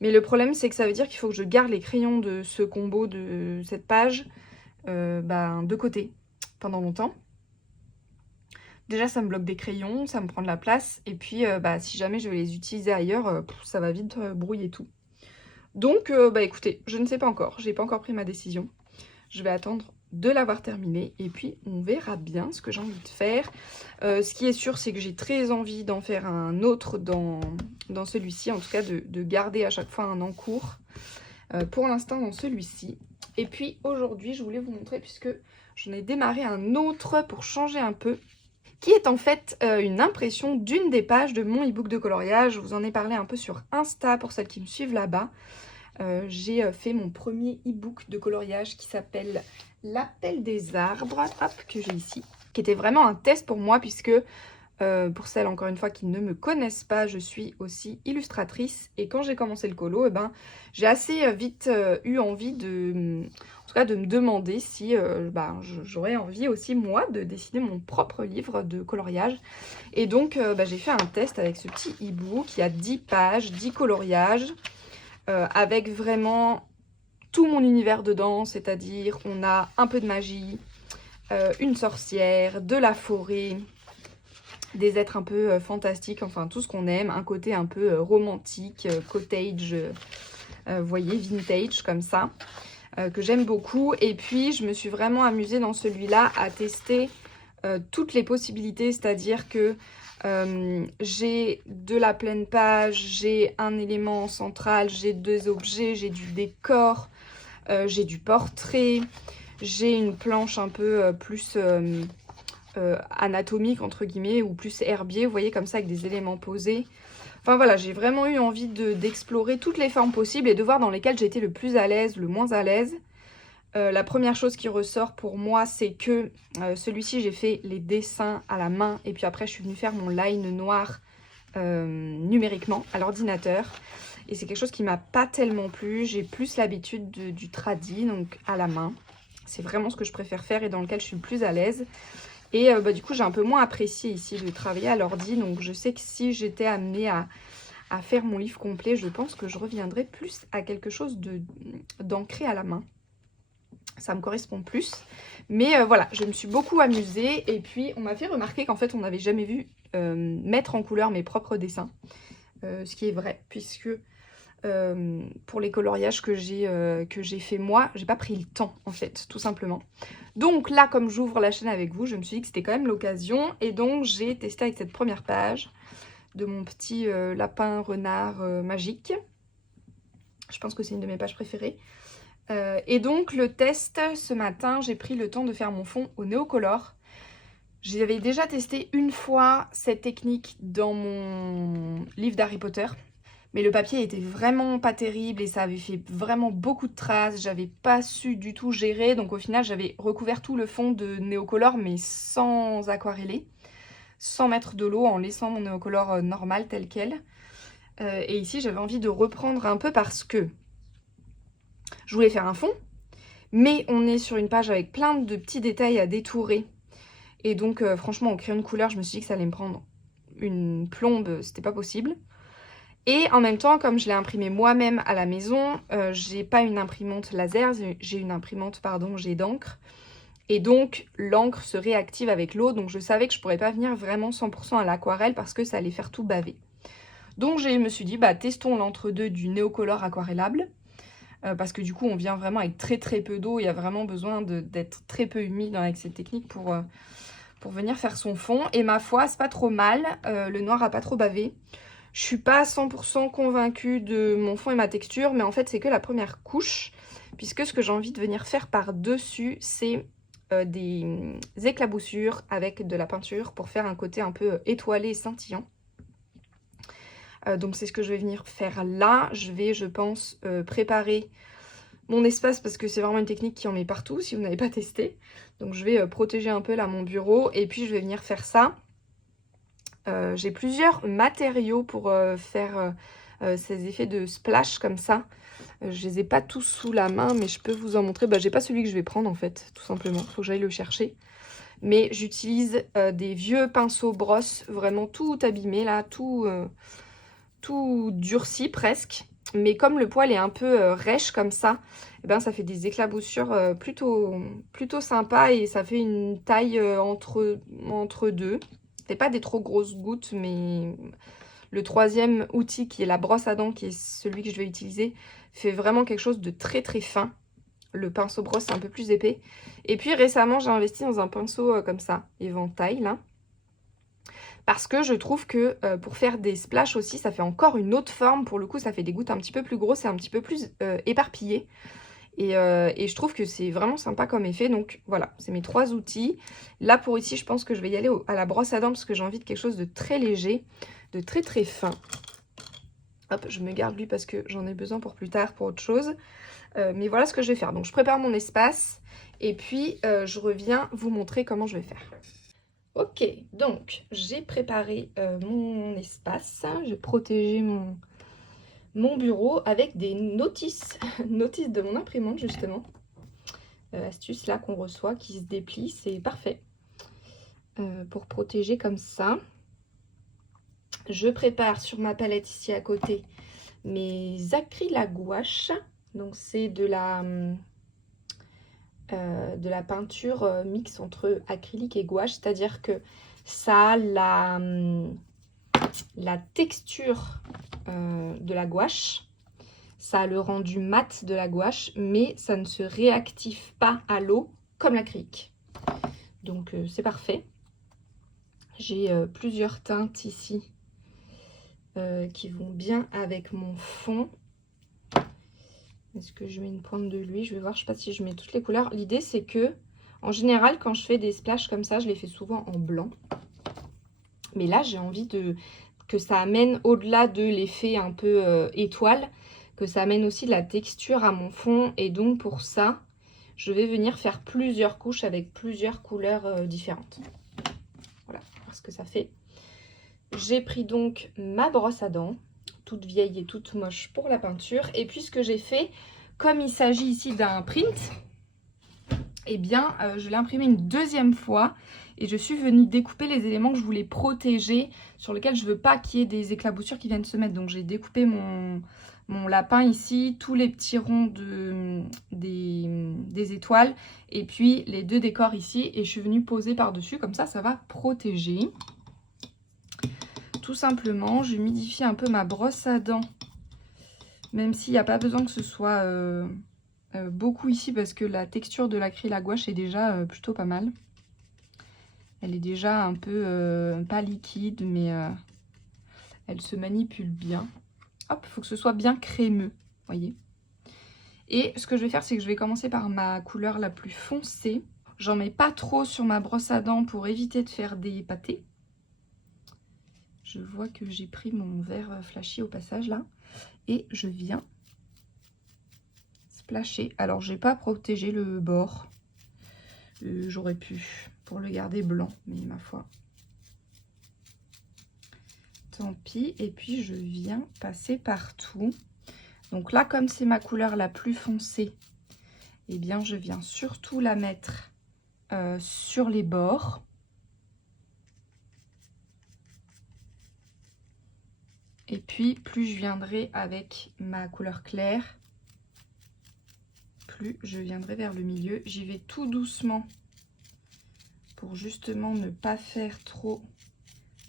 Mais le problème, c'est que ça veut dire qu'il faut que je garde les crayons de ce combo de cette page de côté pendant longtemps. Déjà, ça me bloque des crayons, ça me prend de la place. Et puis, si jamais je vais les utiliser ailleurs, ça va vite brouiller tout. Donc, écoutez, je ne sais pas encore. J'ai pas encore pris ma décision. Je vais attendre de l'avoir terminé. Et puis, on verra bien ce que j'ai envie de faire. Ce qui est sûr, c'est que j'ai très envie d'en faire un autre dans celui-ci. En tout cas, de garder à chaque fois un en cours. Pour l'instant, dans celui-ci. Et puis, aujourd'hui, je voulais vous montrer, puisque j'en ai démarré un autre pour changer un peu, qui est en fait une impression d'une des pages de mon e-book de coloriage. Je vous en ai parlé un peu sur Insta pour celles qui me suivent là-bas. J'ai fait mon premier e-book de coloriage qui s'appelle L'appel des arbres, hop, que j'ai ici, qui était vraiment un test pour moi puisque, pour celles encore une fois qui ne me connaissent pas, je suis aussi illustratrice et quand j'ai commencé le colo, j'ai assez vite eu envie de me demander si j'aurais envie aussi moi de dessiner mon propre livre de coloriage. Et donc j'ai fait un test avec ce petit e-book qui a 10 pages, 10 coloriages, avec vraiment tout mon univers dedans, c'est-à-dire on a un peu de magie, une sorcière, de la forêt, des êtres un peu fantastiques, enfin tout ce qu'on aime, un côté un peu romantique, cottage, vous voyez, vintage comme ça. Que j'aime beaucoup. Et puis, je me suis vraiment amusée dans celui-là à tester toutes les possibilités. C'est-à-dire que j'ai de la pleine page, j'ai un élément central, j'ai 2 objets, j'ai du décor, j'ai du portrait, j'ai une planche un peu plus anatomique, entre guillemets, ou plus herbier, vous voyez, comme ça, avec des éléments posés. Enfin voilà, j'ai vraiment eu envie d'explorer toutes les formes possibles et de voir dans lesquelles j'étais le plus à l'aise, le moins à l'aise. La première chose qui ressort pour moi, c'est que celui-ci, j'ai fait les dessins à la main et puis après, je suis venue faire mon line noir numériquement à l'ordinateur. Et c'est quelque chose qui m'a pas tellement plu. J'ai plus l'habitude du tradi, donc à la main. C'est vraiment ce que je préfère faire et dans lequel je suis le plus à l'aise. Et du coup, j'ai un peu moins apprécié ici de travailler à l'ordi. Donc, je sais que si j'étais amenée à faire mon livre complet, je pense que je reviendrais plus à quelque chose d'ancré à la main. Ça me correspond plus. Mais voilà, je me suis beaucoup amusée. Et puis, on m'a fait remarquer qu'en fait, on n'avait jamais vu mettre en couleur mes propres dessins. Ce qui est vrai, puisque pour les coloriages que j'ai fait moi, j'ai pas pris le temps, en fait, tout simplement. Donc là, comme j'ouvre la chaîne avec vous, je me suis dit que c'était quand même l'occasion. Et donc, j'ai testé avec cette première page de mon petit lapin renard magique. Je pense que c'est une de mes pages préférées. Et donc, le test, ce matin, j'ai pris le temps de faire mon fond au Neocolor. J'avais déjà testé une fois cette technique dans mon livre d'Harry Potter. Mais le papier était vraiment pas terrible et ça avait fait vraiment beaucoup de traces. J'avais pas su du tout gérer. Donc au final, j'avais recouvert tout le fond de Neocolor, mais sans aquareller, sans mettre de l'eau, en laissant mon Neocolor normal tel quel. Et ici, j'avais envie de reprendre un peu parce que je voulais faire un fond, mais on est sur une page avec plein de petits détails à détourer. Et donc, franchement, au crayon de couleur, je me suis dit que ça allait me prendre une plombe, c'était pas possible. Et en même temps, comme je l'ai imprimé moi-même à la maison, j'ai pas une imprimante laser, j'ai une imprimante, jet d'encre. Et donc, l'encre se réactive avec l'eau, donc je savais que je pourrais pas venir vraiment 100% à l'aquarelle parce que ça allait faire tout baver. Donc, je me suis dit, testons l'entre-deux du Neocolor aquarellable. Parce que du coup, on vient vraiment avec très très peu d'eau. Il y a vraiment besoin d'être très peu humide avec cette technique pour venir faire son fond. Et ma foi, c'est pas trop mal. Le noir a pas trop bavé. Je suis pas 100% convaincue de mon fond et ma texture, mais en fait, c'est que la première couche. Puisque ce que j'ai envie de venir faire par-dessus, c'est des éclaboussures avec de la peinture pour faire un côté un peu étoilé et scintillant. Donc c'est ce que je vais venir faire là. Je vais, je pense, préparer mon espace parce que c'est vraiment une technique qui en met partout si vous n'avez pas testé. Donc je vais protéger un peu là mon bureau et puis je vais venir faire ça. J'ai plusieurs matériaux pour faire ces effets de splash comme ça. Je les ai pas tous sous la main mais je peux vous en montrer. Bah, j'ai pas celui que je vais prendre en fait, tout simplement. Faut que j'aille le chercher. Mais j'utilise des vieux pinceaux brosses, vraiment tout abîmé là, tout durci presque. Mais comme le poil est un peu rêche comme ça, eh ben, ça fait des éclaboussures plutôt sympas et ça fait une taille entre deux. C'est pas des trop grosses gouttes, mais le troisième outil qui est la brosse à dents, qui est celui que je vais utiliser, fait vraiment quelque chose de très très fin. Le pinceau brosse c'est un peu plus épais. Et puis récemment j'ai investi dans un pinceau comme ça, éventail là. Parce que je trouve que pour faire des splashes aussi, ça fait encore une autre forme. Pour le coup, ça fait des gouttes un petit peu plus grosses et un petit peu plus éparpillées. Et je trouve que c'est vraiment sympa comme effet. Donc voilà, c'est mes 3 outils. Là pour ici, je pense que je vais y aller à la brosse à dents parce que j'ai envie de quelque chose de très léger, de très très fin. Hop, je me garde lui parce que j'en ai besoin pour plus tard, pour autre chose. Mais voilà ce que je vais faire. Donc je prépare mon espace et puis je reviens vous montrer comment je vais faire. Ok, donc j'ai préparé mon espace, j'ai protégé mon bureau avec des notices, notices de mon imprimante justement. Astuce là qu'on reçoit qui se déplie, c'est parfait pour protéger comme ça. Je prépare sur ma palette ici à côté mes acryles à gouache, donc c'est de la peinture mix entre acrylique et gouache, c'est-à-dire que ça a la texture de la gouache, ça a le rendu mat de la gouache, mais ça ne se réactive pas à l'eau comme l'acrylique. Donc c'est parfait. J'ai plusieurs teintes ici qui vont bien avec mon fond. Est-ce que je mets une pointe de l'huile? Je vais voir, je ne sais pas si je mets toutes les couleurs. L'idée c'est que, en général, quand je fais des splashes comme ça, je les fais souvent en blanc. Mais là, j'ai envie que ça amène, au-delà de l'effet un peu étoile, que ça amène aussi de la texture à mon fond. Et donc pour ça, je vais venir faire plusieurs couches avec plusieurs couleurs différentes. Voilà, voir ce que ça fait. J'ai pris donc ma brosse à dents, toute vieille et toute moche pour la peinture. Et puis ce que j'ai fait, comme il s'agit ici d'un print, eh bien je l'ai imprimé une deuxième fois. Et je suis venue découper les éléments que je voulais protéger, sur lesquels je ne veux pas qu'il y ait des éclaboussures qui viennent se mettre. Donc j'ai découpé mon lapin ici, tous les petits ronds des étoiles, et puis les 2 décors ici. Et je suis venue poser par-dessus, comme ça, ça va protéger. Tout simplement, j'humidifie un peu ma brosse à dents, même s'il n'y a pas besoin que ce soit beaucoup ici, parce que la texture de l'acrylique à gouache est déjà plutôt pas mal. Elle est déjà un peu, pas liquide, mais elle se manipule bien. Hop, il faut que ce soit bien crémeux, voyez. Et ce que je vais faire, c'est que je vais commencer par ma couleur la plus foncée. J'en mets pas trop sur ma brosse à dents pour éviter de faire des pâtés. Je vois que j'ai pris mon verre flashy au passage là. Et je viens splasher. Alors, j'ai pas protégé le bord. J'aurais pu pour le garder blanc, mais ma foi. Tant pis. Et puis, je viens passer partout. Donc là, comme c'est ma couleur la plus foncée, eh bien, je viens surtout la mettre sur les bords. Et puis, plus je viendrai avec ma couleur claire, plus je viendrai vers le milieu. J'y vais tout doucement pour justement ne pas faire trop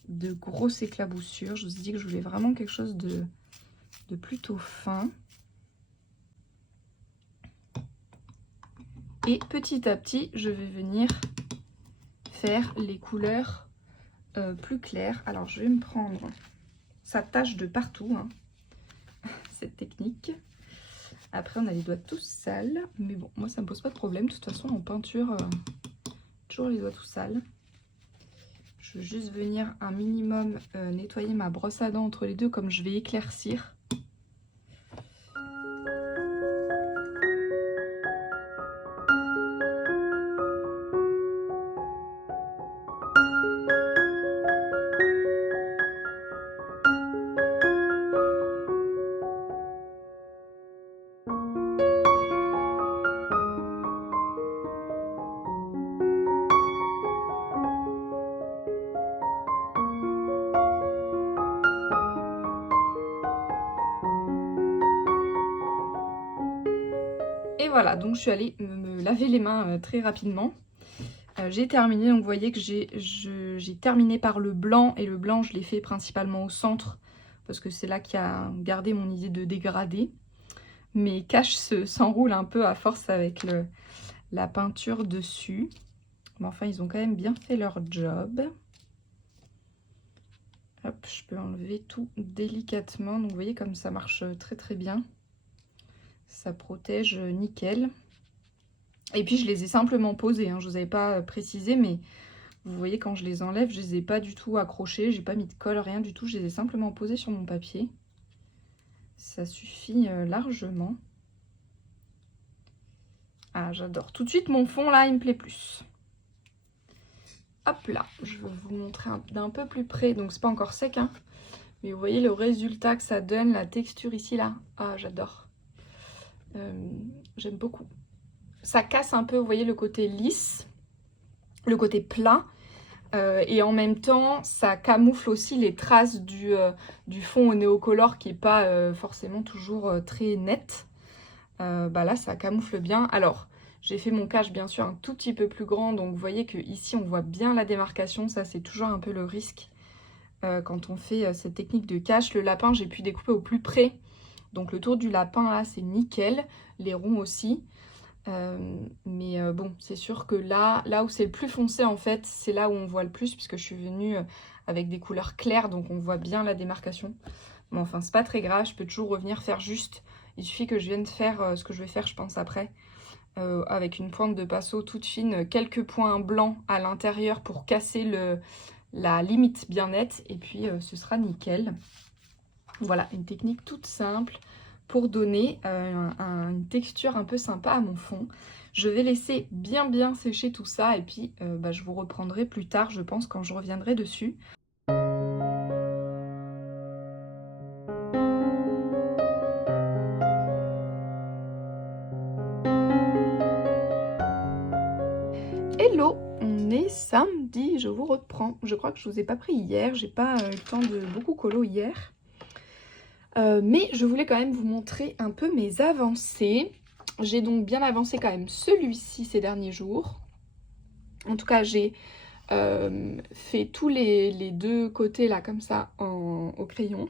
de grosses éclaboussures. Je vous ai dit que je voulais vraiment quelque chose de plutôt fin. Et petit à petit, je vais venir faire les couleurs plus claires. Alors, je vais me prendre... Ça tâche de partout, hein, cette technique. Après, on a les doigts tous sales. Mais bon, moi, ça ne me pose pas de problème. De toute façon, en peinture, toujours les doigts tout sales. Je veux juste venir un minimum nettoyer ma brosse à dents entre les deux, comme je vais éclaircir. Et voilà, donc je suis allée me laver les mains très rapidement. J'ai terminé, donc vous voyez que j'ai terminé par le blanc, et le blanc je l'ai fait principalement au centre parce que c'est là qu'il y a gardé mon idée de dégradé. Mes caches s'enroulent un peu à force avec la peinture dessus, mais enfin ils ont quand même bien fait leur job. Hop, je peux enlever tout délicatement, donc vous voyez comme ça marche très très bien, ça protège nickel. Et puis je les ai simplement posés, hein. Je ne vous avais pas précisé, mais vous voyez quand je les enlève, je ne les ai pas du tout accrochés, j'ai pas mis de colle, rien du tout, je les ai simplement posés sur mon papier. Ça suffit largement. Ah, j'adore. Tout de suite mon fond là, il me plaît plus. Hop là, je vais vous montrer d'un peu plus près, donc c'est pas encore sec, hein. Mais vous voyez le résultat que ça donne, la texture ici là. Ah, j'adore. J'aime beaucoup. Ça casse un peu, vous voyez, le côté lisse, le côté plat, et en même temps ça camoufle aussi les traces du fond au néocolor qui n'est pas forcément toujours très net. Bah là ça camoufle bien. Alors j'ai fait mon cache bien sûr un tout petit peu plus grand, donc vous voyez que ici on voit bien la démarcation. Ça c'est toujours un peu le risque quand on fait cette technique de cache. Le lapin j'ai pu découper au plus près, donc le tour du lapin là c'est nickel, les ronds aussi. Mais bon, c'est sûr que là où c'est le plus foncé en fait, c'est là où on voit le plus, puisque je suis venue avec des couleurs claires, donc on voit bien la démarcation. Mais enfin, c'est pas très grave, je peux toujours revenir faire juste. Il suffit que je vienne faire ce que je vais faire, je pense, après, avec une pointe de pinceau toute fine, quelques points blancs à l'intérieur pour casser la limite bien nette, et puis ce sera nickel. Voilà, une technique toute simple pour donner une texture un peu sympa à mon fond. Je vais laisser bien sécher tout ça, et puis bah, je vous reprendrai plus tard, je pense, quand je reviendrai dessus. Hello, on est samedi, je vous reprends. Je crois que je vous ai pas pris hier, j'ai pas eu le temps de beaucoup colo hier. Mais je voulais quand même vous montrer un peu mes avancées. J'ai donc bien avancé quand même celui-ci ces derniers jours. En tout cas, j'ai fait tous les deux côtés là comme ça au crayon.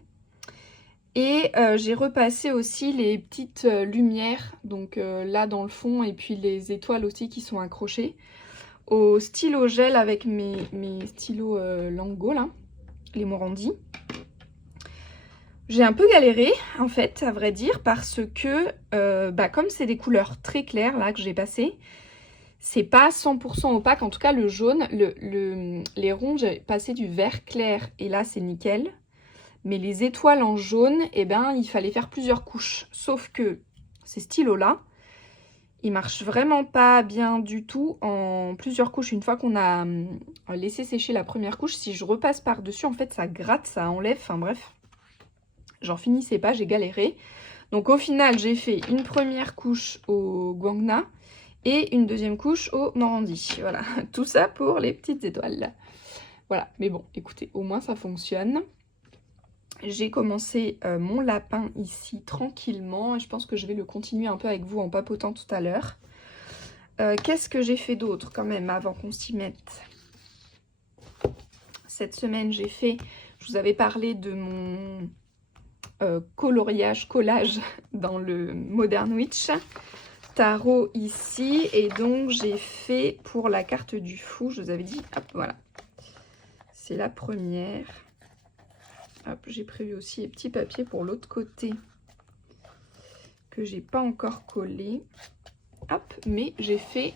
Et j'ai repassé aussi les petites lumières, donc là dans le fond, et puis les étoiles aussi qui sont accrochées au stylo gel avec mes stylos Lango là, les Morandi. J'ai un peu galéré en fait, à vrai dire, parce que bah, comme c'est des couleurs très claires là que j'ai passées, c'est pas 100% opaque. En tout cas le jaune, les ronds, j'ai passé du vert clair et là c'est nickel. Mais les étoiles en jaune, eh ben, il fallait faire plusieurs couches. Sauf que ces stylos-là, ils marchent vraiment pas bien du tout en plusieurs couches. Une fois qu'on a laissé sécher la première couche, si je repasse par-dessus, en fait, ça gratte, ça enlève. Enfin bref, j'en finissais pas, j'ai galéré. Donc au final, j'ai fait une première couche au Guangna et une deuxième couche au Morandi. Voilà, tout ça pour les petites étoiles. Voilà, mais bon, écoutez, au moins ça fonctionne. J'ai commencé mon lapin ici tranquillement et je pense que je vais le continuer un peu avec vous en papotant tout à l'heure. Qu'est-ce que j'ai fait d'autre quand même avant qu'on s'y mette? Cette semaine j'ai fait, je vous avais parlé de mon collage dans le Modern Witch tarot ici, et donc j'ai fait pour la carte du fou, je vous avais dit, hop voilà, c'est la première. J'ai prévu aussi les petits papiers pour l'autre côté que j'ai pas encore collé. Hop, mais j'ai fait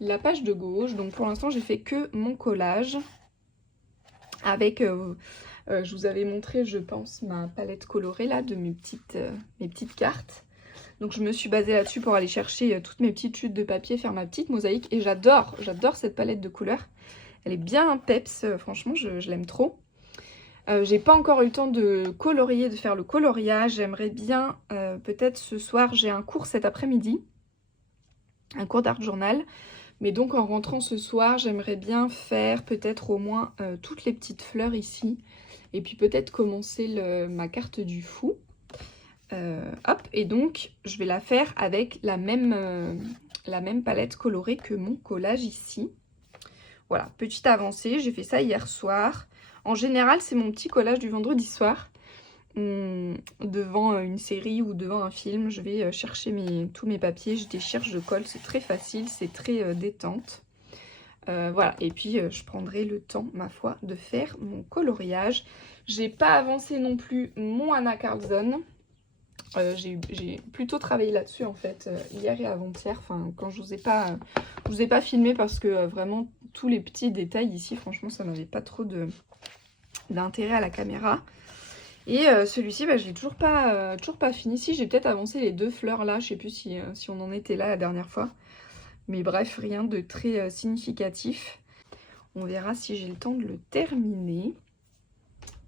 la page de gauche. Donc pour l'instant, j'ai fait que mon collage. Avec, je vous avais montré, je pense, ma palette colorée là de mes petites cartes. Donc je me suis basée là-dessus pour aller chercher toutes mes petites chutes de papier, faire ma petite mosaïque. Et j'adore cette palette de couleurs. Elle est bien peps, franchement, je l'aime trop. J'ai pas encore eu le temps de colorier, de faire le coloriage. J'aimerais bien, peut-être ce soir, j'ai un cours cet après-midi, un cours d'art journal. Mais donc en rentrant ce soir, j'aimerais bien faire peut-être au moins toutes les petites fleurs ici. Et puis peut-être commencer ma carte du fou. Hop, et donc je vais la faire avec la même palette colorée que mon collage ici. Voilà, petite avancée, j'ai fait ça hier soir. En général, c'est mon petit collage du vendredi soir. Devant une série ou devant un film, je vais chercher tous mes papiers, je déchire, je colle, c'est très facile, c'est très détente. Voilà, et puis je prendrai le temps, ma foi, de faire mon coloriage. J'ai pas avancé non plus mon Anna Carlson. J'ai plutôt travaillé là-dessus en fait hier et avant-hier, enfin quand je vous ai pas filmé parce que vraiment tous les petits détails ici, franchement ça n'avait pas trop d'intérêt à la caméra. Et celui-ci, je l'ai toujours pas fini. Si, j'ai peut-être avancé les 2 fleurs là, je sais plus si on en était là la dernière fois. Mais bref, rien de très significatif. On verra si j'ai le temps de le terminer.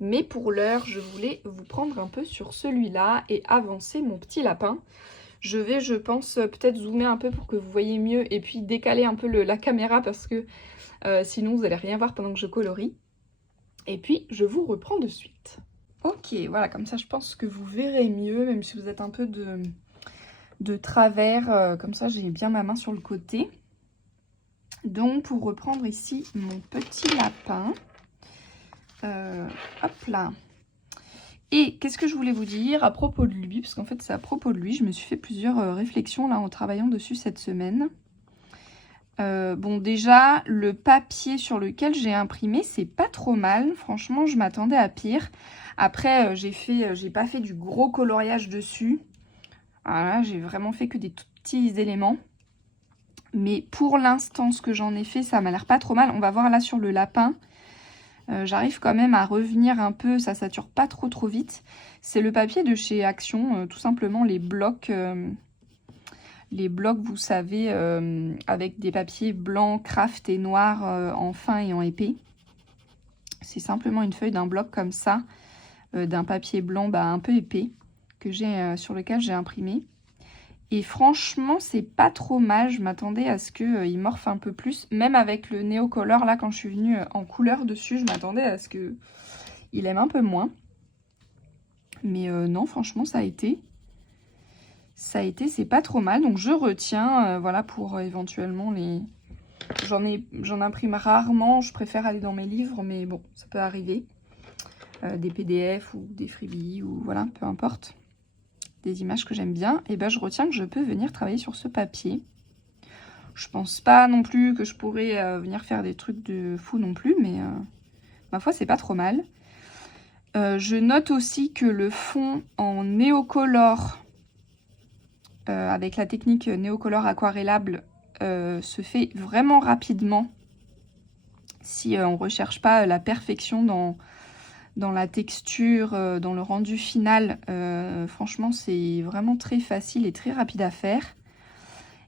Mais pour l'heure, je voulais vous prendre un peu sur celui-là et avancer mon petit lapin. Je vais, je pense, peut-être zoomer un peu pour que vous voyez mieux et puis décaler un peu la caméra parce que sinon vous n'allez rien voir pendant que je colorie. Et puis, je vous reprends de suite. Ok, voilà, comme ça je pense que vous verrez mieux, même si vous êtes un peu de travers. Comme ça, j'ai bien ma main sur le côté. Donc, pour reprendre ici mon petit lapin... hop là. Et qu'est-ce que je voulais vous dire à propos de lui, parce qu'en fait c'est à propos de lui, je me suis fait plusieurs réflexions là en travaillant dessus cette semaine. Bon, déjà le papier sur lequel j'ai imprimé, c'est pas trop mal, franchement je m'attendais à pire. Après j'ai pas fait du gros coloriage dessus, voilà, j'ai vraiment fait que des tout petits éléments. Mais pour l'instant ce que j'en ai fait, ça m'a l'air pas trop mal. On va voir là sur le lapin. J'arrive quand même à revenir un peu, ça sature pas trop vite. C'est le papier de chez Action, tout simplement les blocs, vous savez, avec des papiers blancs, craft et noirs en fin et en épais. C'est simplement une feuille d'un bloc comme ça, d'un papier blanc un peu épais, que j'ai sur lequel j'ai imprimé. Et franchement, c'est pas trop mal. Je m'attendais à ce qu'il morphe un peu plus. Même avec le Neocolor, là, quand je suis venue en couleur dessus, je m'attendais à ce qu'il aime un peu moins. Mais non, franchement, ça a été, c'est pas trop mal. Donc, je retiens, voilà, pour éventuellement les... J'en imprime rarement. Je préfère aller dans mes livres, mais bon, ça peut arriver. Des PDF ou des freebies, ou voilà, peu importe. Des images que j'aime bien, et je retiens que je peux venir travailler sur ce papier. Je pense pas non plus que je pourrais venir faire des trucs de fou non plus, mais ma foi c'est pas trop mal. Je note aussi que le fond en néocolor, avec la technique néocolor aquarellable, se fait vraiment rapidement si on recherche pas la perfection dans la texture, dans le rendu final. Franchement, c'est vraiment très facile et très rapide à faire.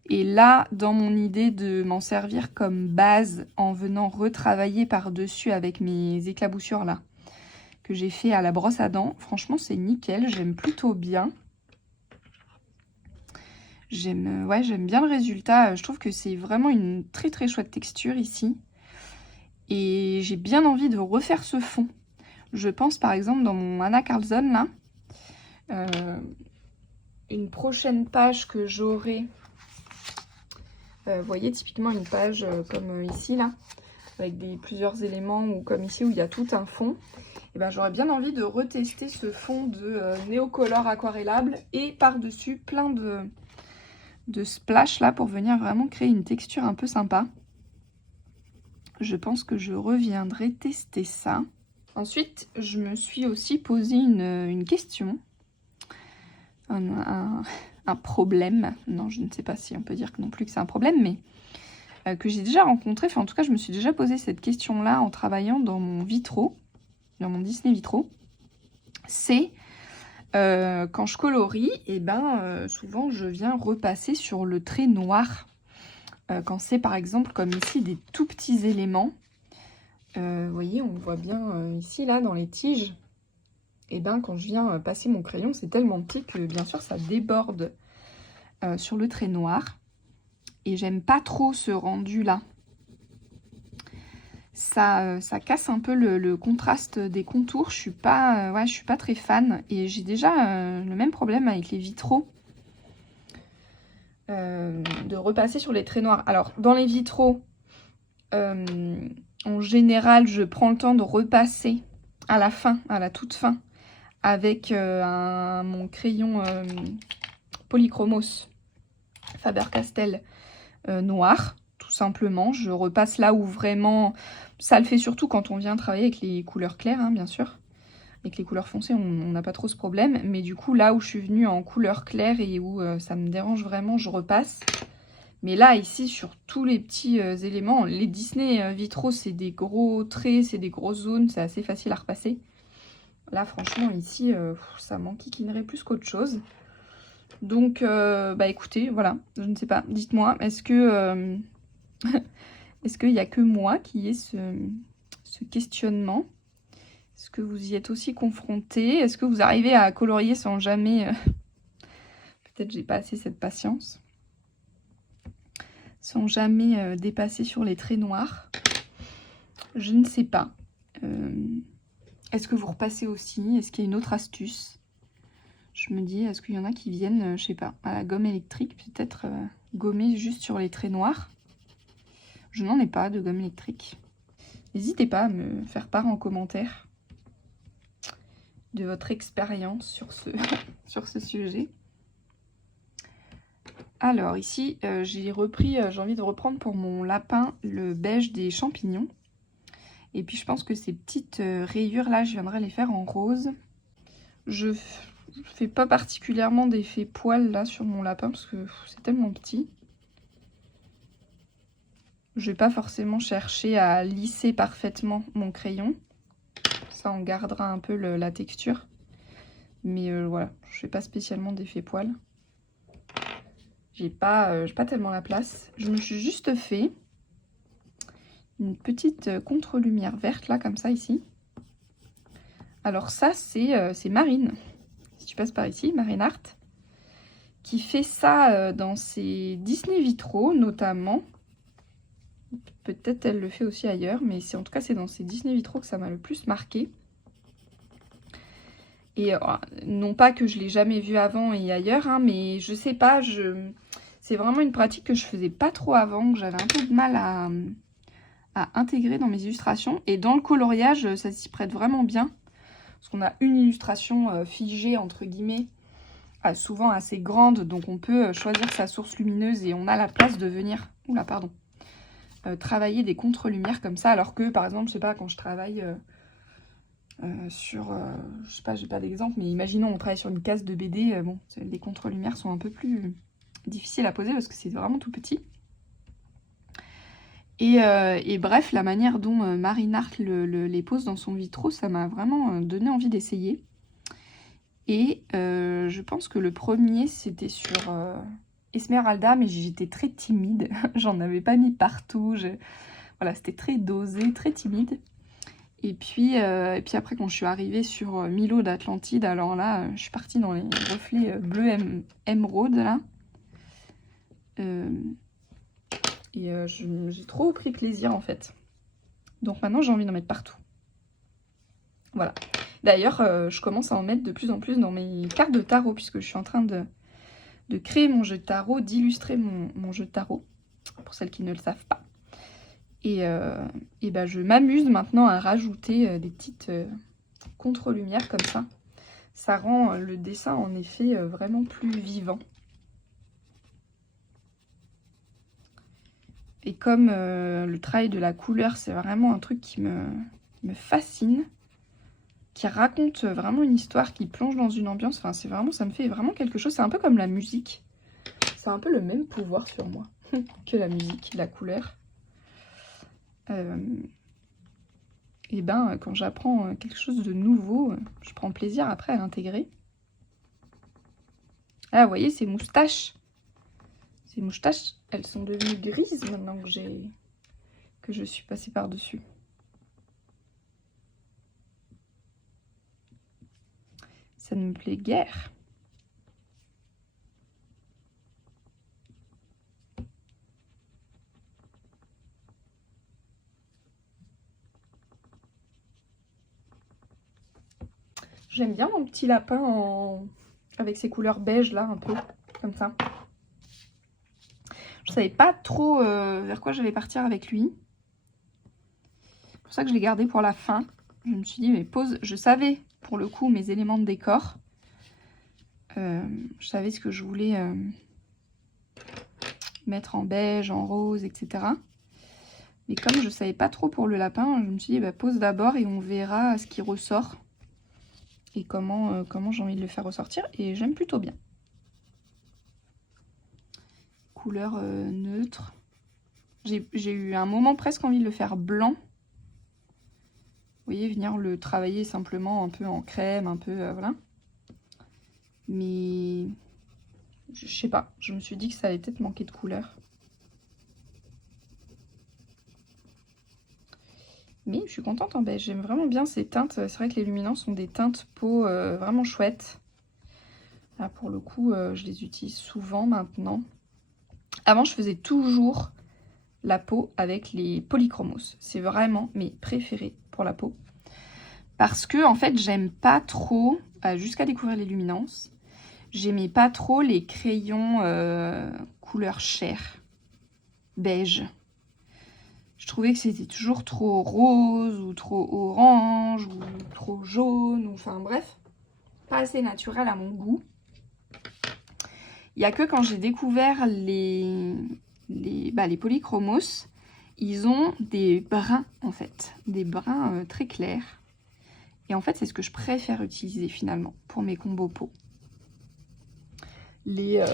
Et là, dans mon idée de m'en servir comme base en venant retravailler par-dessus avec mes éclaboussures là, que j'ai fait à la brosse à dents, franchement, c'est nickel. J'aime plutôt bien. J'aime bien le résultat. Je trouve que c'est vraiment une très chouette texture ici. Et j'ai bien envie de refaire ce fond. Je pense par exemple dans mon Anna Carlson là, une prochaine page que j'aurai, vous voyez typiquement une page comme ici là, avec plusieurs éléments, ou comme ici où il y a tout un fond, et j'aurais bien envie de retester ce fond de néocolor aquarellable et par-dessus plein de splash là pour venir vraiment créer une texture un peu sympa. Je pense que je reviendrai tester ça. Ensuite, je me suis aussi posé une question, un problème. Non, je ne sais pas si on peut dire non plus que c'est un problème, mais que j'ai déjà rencontré. Enfin, en tout cas, je me suis déjà posé cette question-là en travaillant dans mon Vitro, dans mon Disney Vitro. C'est quand je colorie, souvent je viens repasser sur le trait noir. Quand c'est par exemple comme ici des tout petits éléments. Vous voyez, on voit bien ici, là, dans les tiges. Et quand je viens passer mon crayon, c'est tellement petit que, bien sûr, ça déborde sur le trait noir. Et j'aime pas trop ce rendu-là. ça casse un peu le contraste des contours. Je suis pas très fan. Et j'ai déjà le même problème avec les vitraux. De repasser sur les traits noirs. Alors, dans les vitraux, en général, je prends le temps de repasser à la fin, à la toute fin, avec mon crayon Polychromos Faber-Castell noir, tout simplement. Je repasse là où vraiment... Ça le fait surtout quand on vient travailler avec les couleurs claires, hein, bien sûr. Avec les couleurs foncées, on n'a pas trop ce problème. Mais du coup, là où je suis venue en couleur claire et où ça me dérange vraiment, je repasse. Mais là, ici, sur tous les petits éléments, les Disney vitraux, c'est des gros traits, c'est des grosses zones, c'est assez facile à repasser. Là, franchement, ici, ça m'enquiquinerait plus qu'autre chose. Donc, bah écoutez, voilà, je ne sais pas. Dites-moi, est-ce que est-ce qu'il n'y a que moi qui ai ce questionnement? Est-ce que vous y êtes aussi confronté? Est-ce que vous arrivez à colorier sans jamais... Peut-être j'ai pas assez cette patience. Sans jamais dépasser sur les traits noirs. Je ne sais pas. Est-ce que vous repassez aussi? Est-ce qu'il y a une autre astuce? Je me dis, est-ce qu'il y en a qui viennent, je sais pas, à la gomme électrique, peut-être gommer juste sur les traits noirs? Je n'en ai pas de gomme électrique. N'hésitez pas à me faire part en commentaire de votre expérience sur ce, sur ce sujet. Alors ici, j'ai envie de reprendre pour mon lapin le beige des champignons. Et puis je pense que ces petites rayures là, je viendrai les faire en rose. Je fais pas particulièrement d'effet poil là sur mon lapin parce que c'est tellement petit. Je vais pas forcément chercher à lisser parfaitement mon crayon. Ça en gardera un peu la texture. Mais voilà, je fais pas spécialement d'effet poil. J'ai pas tellement la place. Je me suis juste fait une petite contre-lumière verte là, comme ça ici. Alors ça, c'est Marine. Si tu passes par ici, Marine Art, qui fait ça dans ses Disney vitraux notamment. Peut-être elle le fait aussi ailleurs, mais en tout cas c'est dans ses Disney vitraux que ça m'a le plus marqué. Et non pas que je l'ai jamais vu avant et ailleurs, hein, mais je sais pas, c'est vraiment une pratique que je faisais pas trop avant, que j'avais un peu de mal à intégrer dans mes illustrations. Et dans le coloriage, ça s'y prête vraiment bien. Parce qu'on a une illustration figée, entre guillemets, souvent assez grande, donc on peut choisir sa source lumineuse et on a la place de venir... Oula, pardon. Travailler des contre-lumières comme ça, alors que par exemple, je sais pas, quand je travaille sur, je sais pas, j'ai pas d'exemple, mais imaginons on travaille sur une case de BD, bon, les contre-lumières sont un peu plus difficiles à poser parce que c'est vraiment tout petit. Et bref, la manière dont Marine Art les pose dans son vitraux, ça m'a vraiment donné envie d'essayer. Et je pense que le premier, c'était sur Esmeralda, mais j'étais très timide. J'en avais pas mis partout. Voilà, c'était très dosé, très timide. Et puis après, quand je suis arrivée sur Milo d'Atlantide, alors là, je suis partie dans les reflets bleu émeraude, là. J'ai trop pris plaisir, en fait. Donc maintenant, j'ai envie d'en mettre partout. Voilà. D'ailleurs, je commence à en mettre de plus en plus dans mes cartes de tarot, puisque je suis en train de créer mon jeu de tarot, d'illustrer mon jeu de tarot, pour celles qui ne le savent pas. Et ben, je m'amuse maintenant à rajouter des petites contre-lumières comme ça. Ça rend le dessin, en effet, vraiment plus vivant. Et comme le travail de la couleur, c'est vraiment un truc qui me fascine, qui raconte vraiment une histoire, qui plonge dans une ambiance. Enfin, c'est vraiment, ça me fait vraiment quelque chose. C'est un peu comme la musique. C'est un peu le même pouvoir sur moi que la musique, la couleur. Et ben, quand j'apprends quelque chose de nouveau, je prends plaisir après à l'intégrer. Ah, vous voyez, ces moustaches. Ces moustaches, elles sont devenues grises maintenant que je suis passée par-dessus. Ça ne me plaît guère. J'aime bien mon petit lapin avec ses couleurs beige là, un peu comme ça. Je savais pas trop vers quoi je vais partir avec lui. C'est pour ça que je l'ai gardé pour la fin. Je me suis dit, mais pose, je savais pour le coup mes éléments de décor. Je savais ce que je voulais mettre en beige, en rose, etc. Mais comme je savais pas trop pour le lapin, je me suis dit, bah, pose d'abord et on verra ce qui ressort. Et comment j'ai envie de le faire ressortir. Et j'aime plutôt bien. Couleur neutre. J'ai eu un moment presque envie de le faire blanc. Vous voyez, venir le travailler simplement un peu en crème, un peu, voilà. Mais, je sais pas, je me suis dit que ça allait peut-être manquer de couleur. Mais je suis contente en beige, j'aime vraiment bien ces teintes. C'est vrai que les luminances sont des teintes peau vraiment chouettes. Là, pour le coup, je les utilise souvent maintenant. Avant, je faisais toujours la peau avec les polychromos. C'est vraiment mes préférés pour la peau. Parce que, en fait, j'aime pas trop, jusqu'à découvrir les luminances, j'aimais pas trop les crayons couleur chair, beige. Je trouvais que c'était toujours trop rose, ou trop orange, ou trop jaune, ou enfin bref, pas assez naturel à mon goût. Il n'y a que quand j'ai découvert les polychromos, ils ont des brins en fait, des brins très clairs. Et en fait, c'est ce que je préfère utiliser finalement pour mes combos peau. Les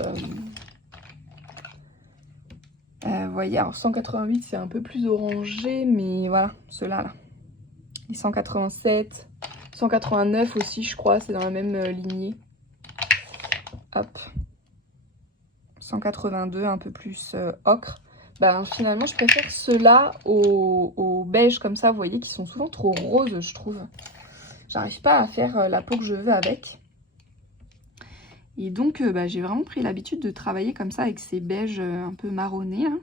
vous voyez, alors 188 c'est un peu plus orangé, mais voilà, ceux-là là. Les 187, 189 aussi, je crois, c'est dans la même lignée. Hop. 182, un peu plus ocre. Ben, finalement, je préfère ceux-là au beige comme ça, vous voyez, qui sont souvent trop roses, je trouve. J'arrive pas à faire la peau que je veux avec. Et donc, j'ai vraiment pris l'habitude de travailler comme ça avec ces beiges un peu marronnés. Hein.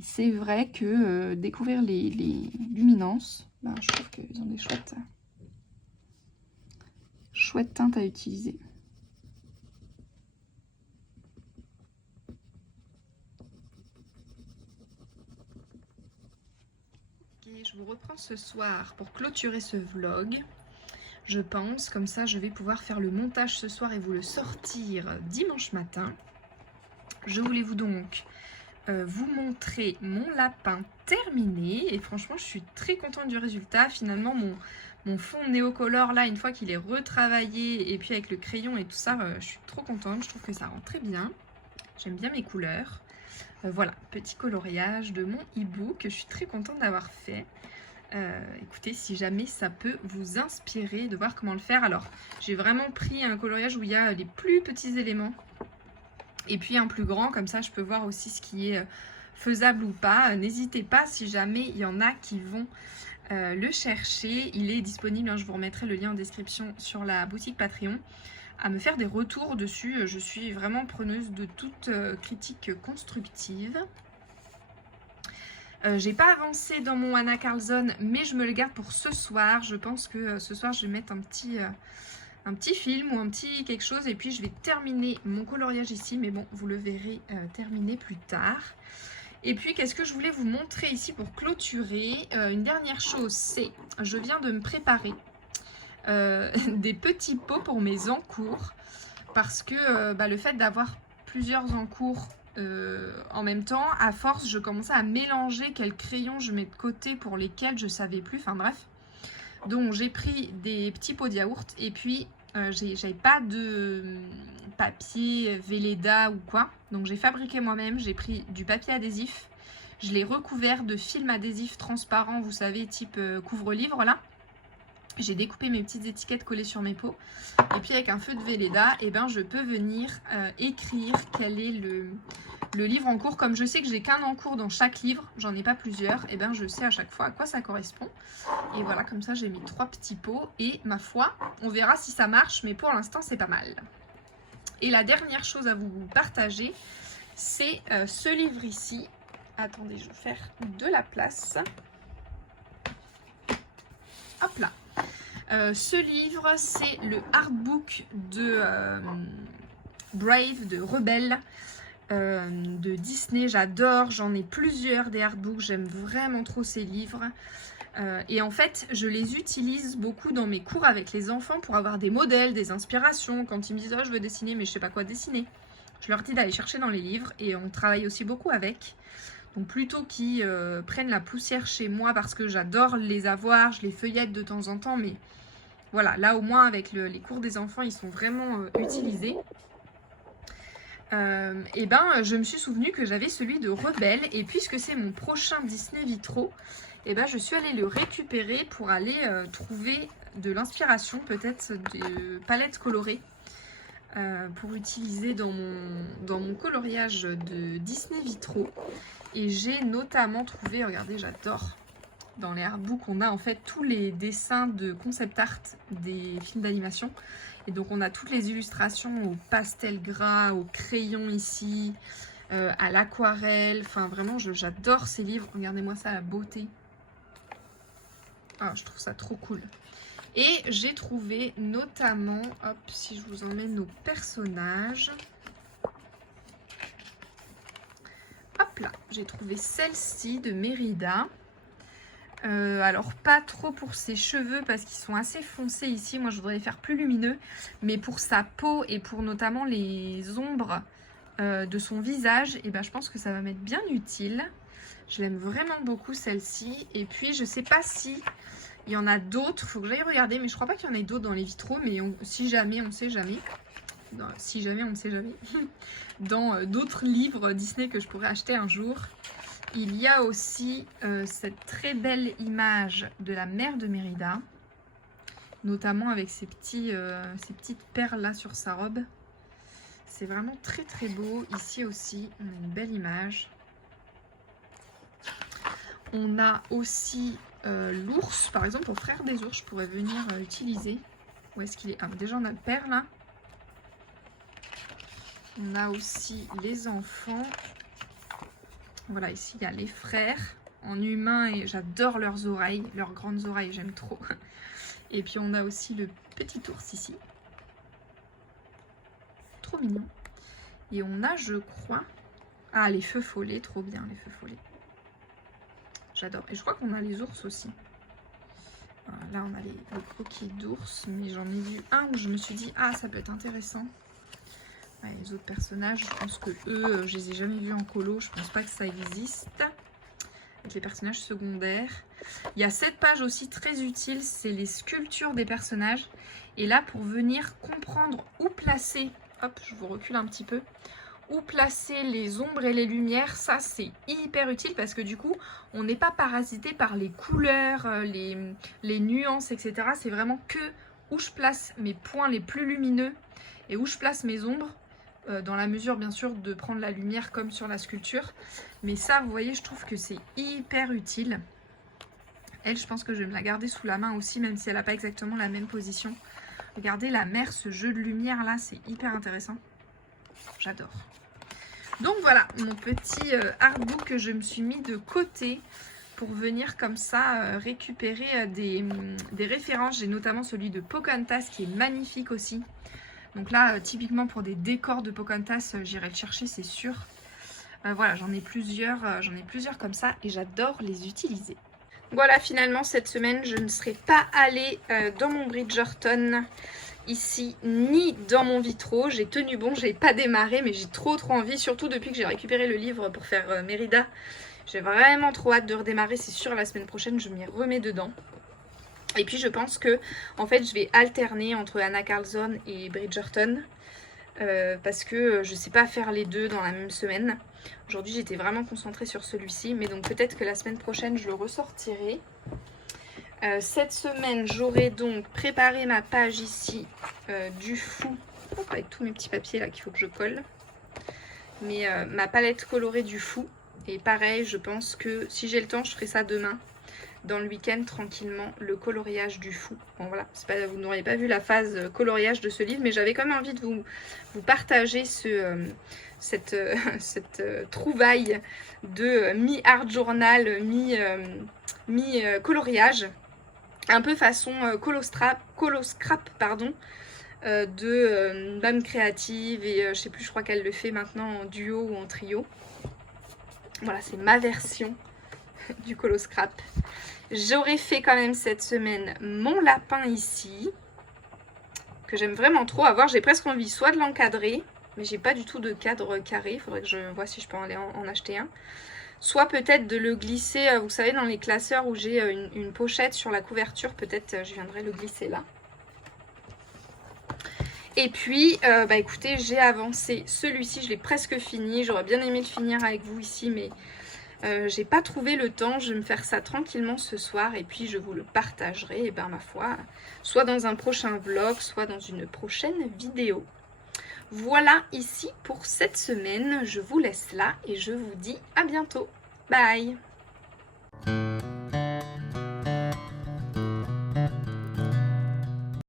C'est vrai que découvrir les luminances, ben, je trouve qu'ils ont des chouettes teintes à utiliser. Okay, je vous reprends ce soir pour clôturer ce vlog. Je pense, comme ça je vais pouvoir faire le montage ce soir et vous le sortir dimanche matin. Je voulais donc vous montrer mon lapin terminé et franchement je suis très contente du résultat. Finalement mon fond néocolore là, une fois qu'il est retravaillé et puis avec le crayon et tout ça, je suis trop contente. Je trouve que ça rend très bien. J'aime bien mes couleurs. Voilà, petit coloriage de mon e-book que je suis très contente d'avoir fait. Écoutez, si jamais ça peut vous inspirer de voir comment le faire. Alors, j'ai vraiment pris un coloriage où il y a les plus petits éléments et puis un plus grand, comme ça je peux voir aussi ce qui est faisable ou pas. N'hésitez pas si jamais il y en a qui vont le chercher. Il est disponible, hein, je vous remettrai le lien en description sur la boutique Patreon, à me faire des retours dessus. Je suis vraiment preneuse de toute critique constructive. J'ai pas avancé dans mon Anna Carlson, mais je me le garde pour ce soir. Je pense que ce soir je vais mettre un petit film ou un petit quelque chose et puis je vais terminer mon coloriage ici, mais bon, vous le verrez terminer plus tard. Et puis qu'est-ce que je voulais vous montrer ici pour clôturer, une dernière chose, c'est je viens de me préparer des petits pots pour mes encours, parce que le fait d'avoir plusieurs encours en même temps, à force je commençais à mélanger quels crayons je mets de côté pour lesquels je savais plus, enfin bref. Donc j'ai pris des petits pots de yaourt et puis j'avais pas de papier Velleda ou quoi, donc j'ai fabriqué moi-même. J'ai pris du papier adhésif, je l'ai recouvert de film adhésif transparent, vous savez, type couvre-livre là. J'ai découpé mes petites étiquettes collées sur mes pots. Et puis avec un feu de Velleda, eh ben, je peux venir écrire quel est le livre en cours. Comme je sais que j'ai qu'un en cours dans chaque livre, j'en ai pas plusieurs, et ben je sais à chaque fois à quoi ça correspond. Et voilà, comme ça j'ai mis 3 petits pots. Et ma foi, on verra si ça marche, mais pour l'instant c'est pas mal. Et la dernière chose à vous partager, c'est ce livre ici. Attendez, je vais faire de la place. Hop là. Ce livre, c'est le artbook de Brave, de Rebelle, de Disney. J'adore, j'en ai plusieurs des artbooks, j'aime vraiment trop ces livres. Et en fait, je les utilise beaucoup dans mes cours avec les enfants pour avoir des modèles, des inspirations. Quand ils me disent « Oh, je veux dessiner, mais je sais pas quoi dessiner », je leur dis d'aller chercher dans les livres et on travaille aussi beaucoup avec. Donc plutôt qu'ils prennent la poussière chez moi parce que j'adore les avoir, je les feuillette de temps en temps, mais voilà, là au moins avec les cours des enfants, ils sont vraiment utilisés. Et ben, je me suis souvenu que j'avais celui de Rebelle, et puisque c'est mon prochain Disney Vitro, et ben je suis allée le récupérer pour aller trouver de l'inspiration, peut-être de palettes colorées pour utiliser dans mon coloriage de Disney Vitro. Et j'ai notamment trouvé, regardez, j'adore, dans les artbooks, on a en fait tous les dessins de concept art des films d'animation. Et donc on a toutes les illustrations au pastel gras, au crayon ici, à l'aquarelle. Enfin vraiment, j'adore ces livres. Regardez-moi ça, la beauté. Ah, je trouve ça trop cool. Et j'ai trouvé notamment, hop, si je vous emmène nos personnages. Hop là, j'ai trouvé celle-ci de Mérida. Alors pas trop pour ses cheveux parce qu'ils sont assez foncés ici, moi je voudrais les faire plus lumineux, mais pour sa peau et pour notamment les ombres de son visage, et ben je pense que ça va m'être bien utile. Je l'aime vraiment beaucoup celle-ci, et puis je sais pas si il y en a d'autres, faut que j'aille regarder, mais je crois pas qu'il y en ait d'autres dans les vitraux, mais si jamais, on sait jamais. Non, si jamais, on ne sait jamais. Dans d'autres livres Disney que je pourrais acheter un jour. Il y a aussi cette très belle image de la mère de Mérida, notamment avec ces petites perles là sur sa robe. C'est vraiment très très beau. Ici aussi, on a une belle image. On a aussi l'ours, par exemple, au frère des ours, je pourrais venir utiliser. Où est-ce qu'il est? Ah, déjà on a le père là. On a aussi les enfants. Voilà, ici il y a les frères en humain et j'adore leurs oreilles, leurs grandes oreilles, j'aime trop. Et puis on a aussi le petit ours ici. Trop mignon. Et on a, je crois... Ah, les feux follets, trop bien les feux follets. J'adore. Et je crois qu'on a les ours aussi. Voilà, là on a les croquis d'ours, mais j'en ai vu un où je me suis dit, ah ça peut être intéressant. Ouais, les autres personnages, je pense que eux, je les ai jamais vus en colo, je pense pas que ça existe. Avec les personnages secondaires. Il y a cette page aussi très utile, c'est les sculptures des personnages. Et là, pour venir comprendre où placer, hop, je vous recule un petit peu, où placer les ombres et les lumières, ça c'est hyper utile parce que du coup, on n'est pas parasité par les couleurs, les nuances, etc. C'est vraiment que où je place mes points les plus lumineux et où je place mes ombres. Dans la mesure bien sûr de prendre la lumière comme sur la sculpture, mais ça vous voyez je trouve que c'est hyper utile. Elle, je pense que je vais me la garder sous la main aussi, même si elle n'a pas exactement la même position. Regardez la mer, ce jeu de lumière là, c'est hyper intéressant, j'adore. Donc voilà mon petit artbook que je me suis mis de côté pour venir comme ça récupérer des références. J'ai notamment celui de Pocahontas qui est magnifique aussi. Donc là, typiquement pour des décors de Pocahontas, j'irai le chercher, c'est sûr. Voilà, j'en ai plusieurs comme ça et j'adore les utiliser. Voilà, finalement, cette semaine, je ne serai pas allée dans mon Bridgerton ici, ni dans mon Vitro. J'ai tenu bon, j'ai pas démarré, mais j'ai trop envie, surtout depuis que j'ai récupéré le livre pour faire Mérida. J'ai vraiment trop hâte de redémarrer, c'est sûr, la semaine prochaine, je m'y remets dedans. Et puis je pense que en fait je vais alterner entre Anna Carlson et Bridgerton parce que je sais pas faire les deux dans la même semaine. Aujourd'hui j'étais vraiment concentrée sur celui-ci, mais donc peut-être que la semaine prochaine je le ressortirai. Cette semaine j'aurai donc préparé ma page ici du fou, avec tous mes petits papiers là qu'il faut que je colle. Mais ma palette colorée du fou, et pareil je pense que si j'ai le temps je ferai ça demain. Dans le week-end tranquillement le coloriage du fou. Bon voilà, pas, vous n'auriez pas vu la phase coloriage de ce livre, mais j'avais quand même envie de vous partager cette trouvaille de mi-art journal, mi-coloriage. un peu façon Coloscrap, pardon, de Bam Créative, et je sais plus, je crois qu'elle le fait maintenant en duo ou en trio. Voilà, c'est ma version du Coloscrap. J'aurais fait quand même cette semaine mon lapin ici, que j'aime vraiment trop avoir. J'ai presque envie soit de l'encadrer, mais j'ai pas du tout de cadre carré, il faudrait que je vois si je peux aller en acheter un. Soit peut-être de le glisser, vous savez, dans les classeurs où j'ai une pochette sur la couverture, peut-être je viendrai le glisser là. Et puis, bah écoutez, j'ai avancé celui-ci, je l'ai presque fini. J'aurais bien aimé le finir avec vous ici, mais j'ai pas trouvé le temps. Je vais me faire ça tranquillement ce soir et puis je vous le partagerai, et ben ma foi, soit dans un prochain vlog, soit dans une prochaine vidéo. Voilà ici pour cette semaine. Je vous laisse là et je vous dis à bientôt. Bye!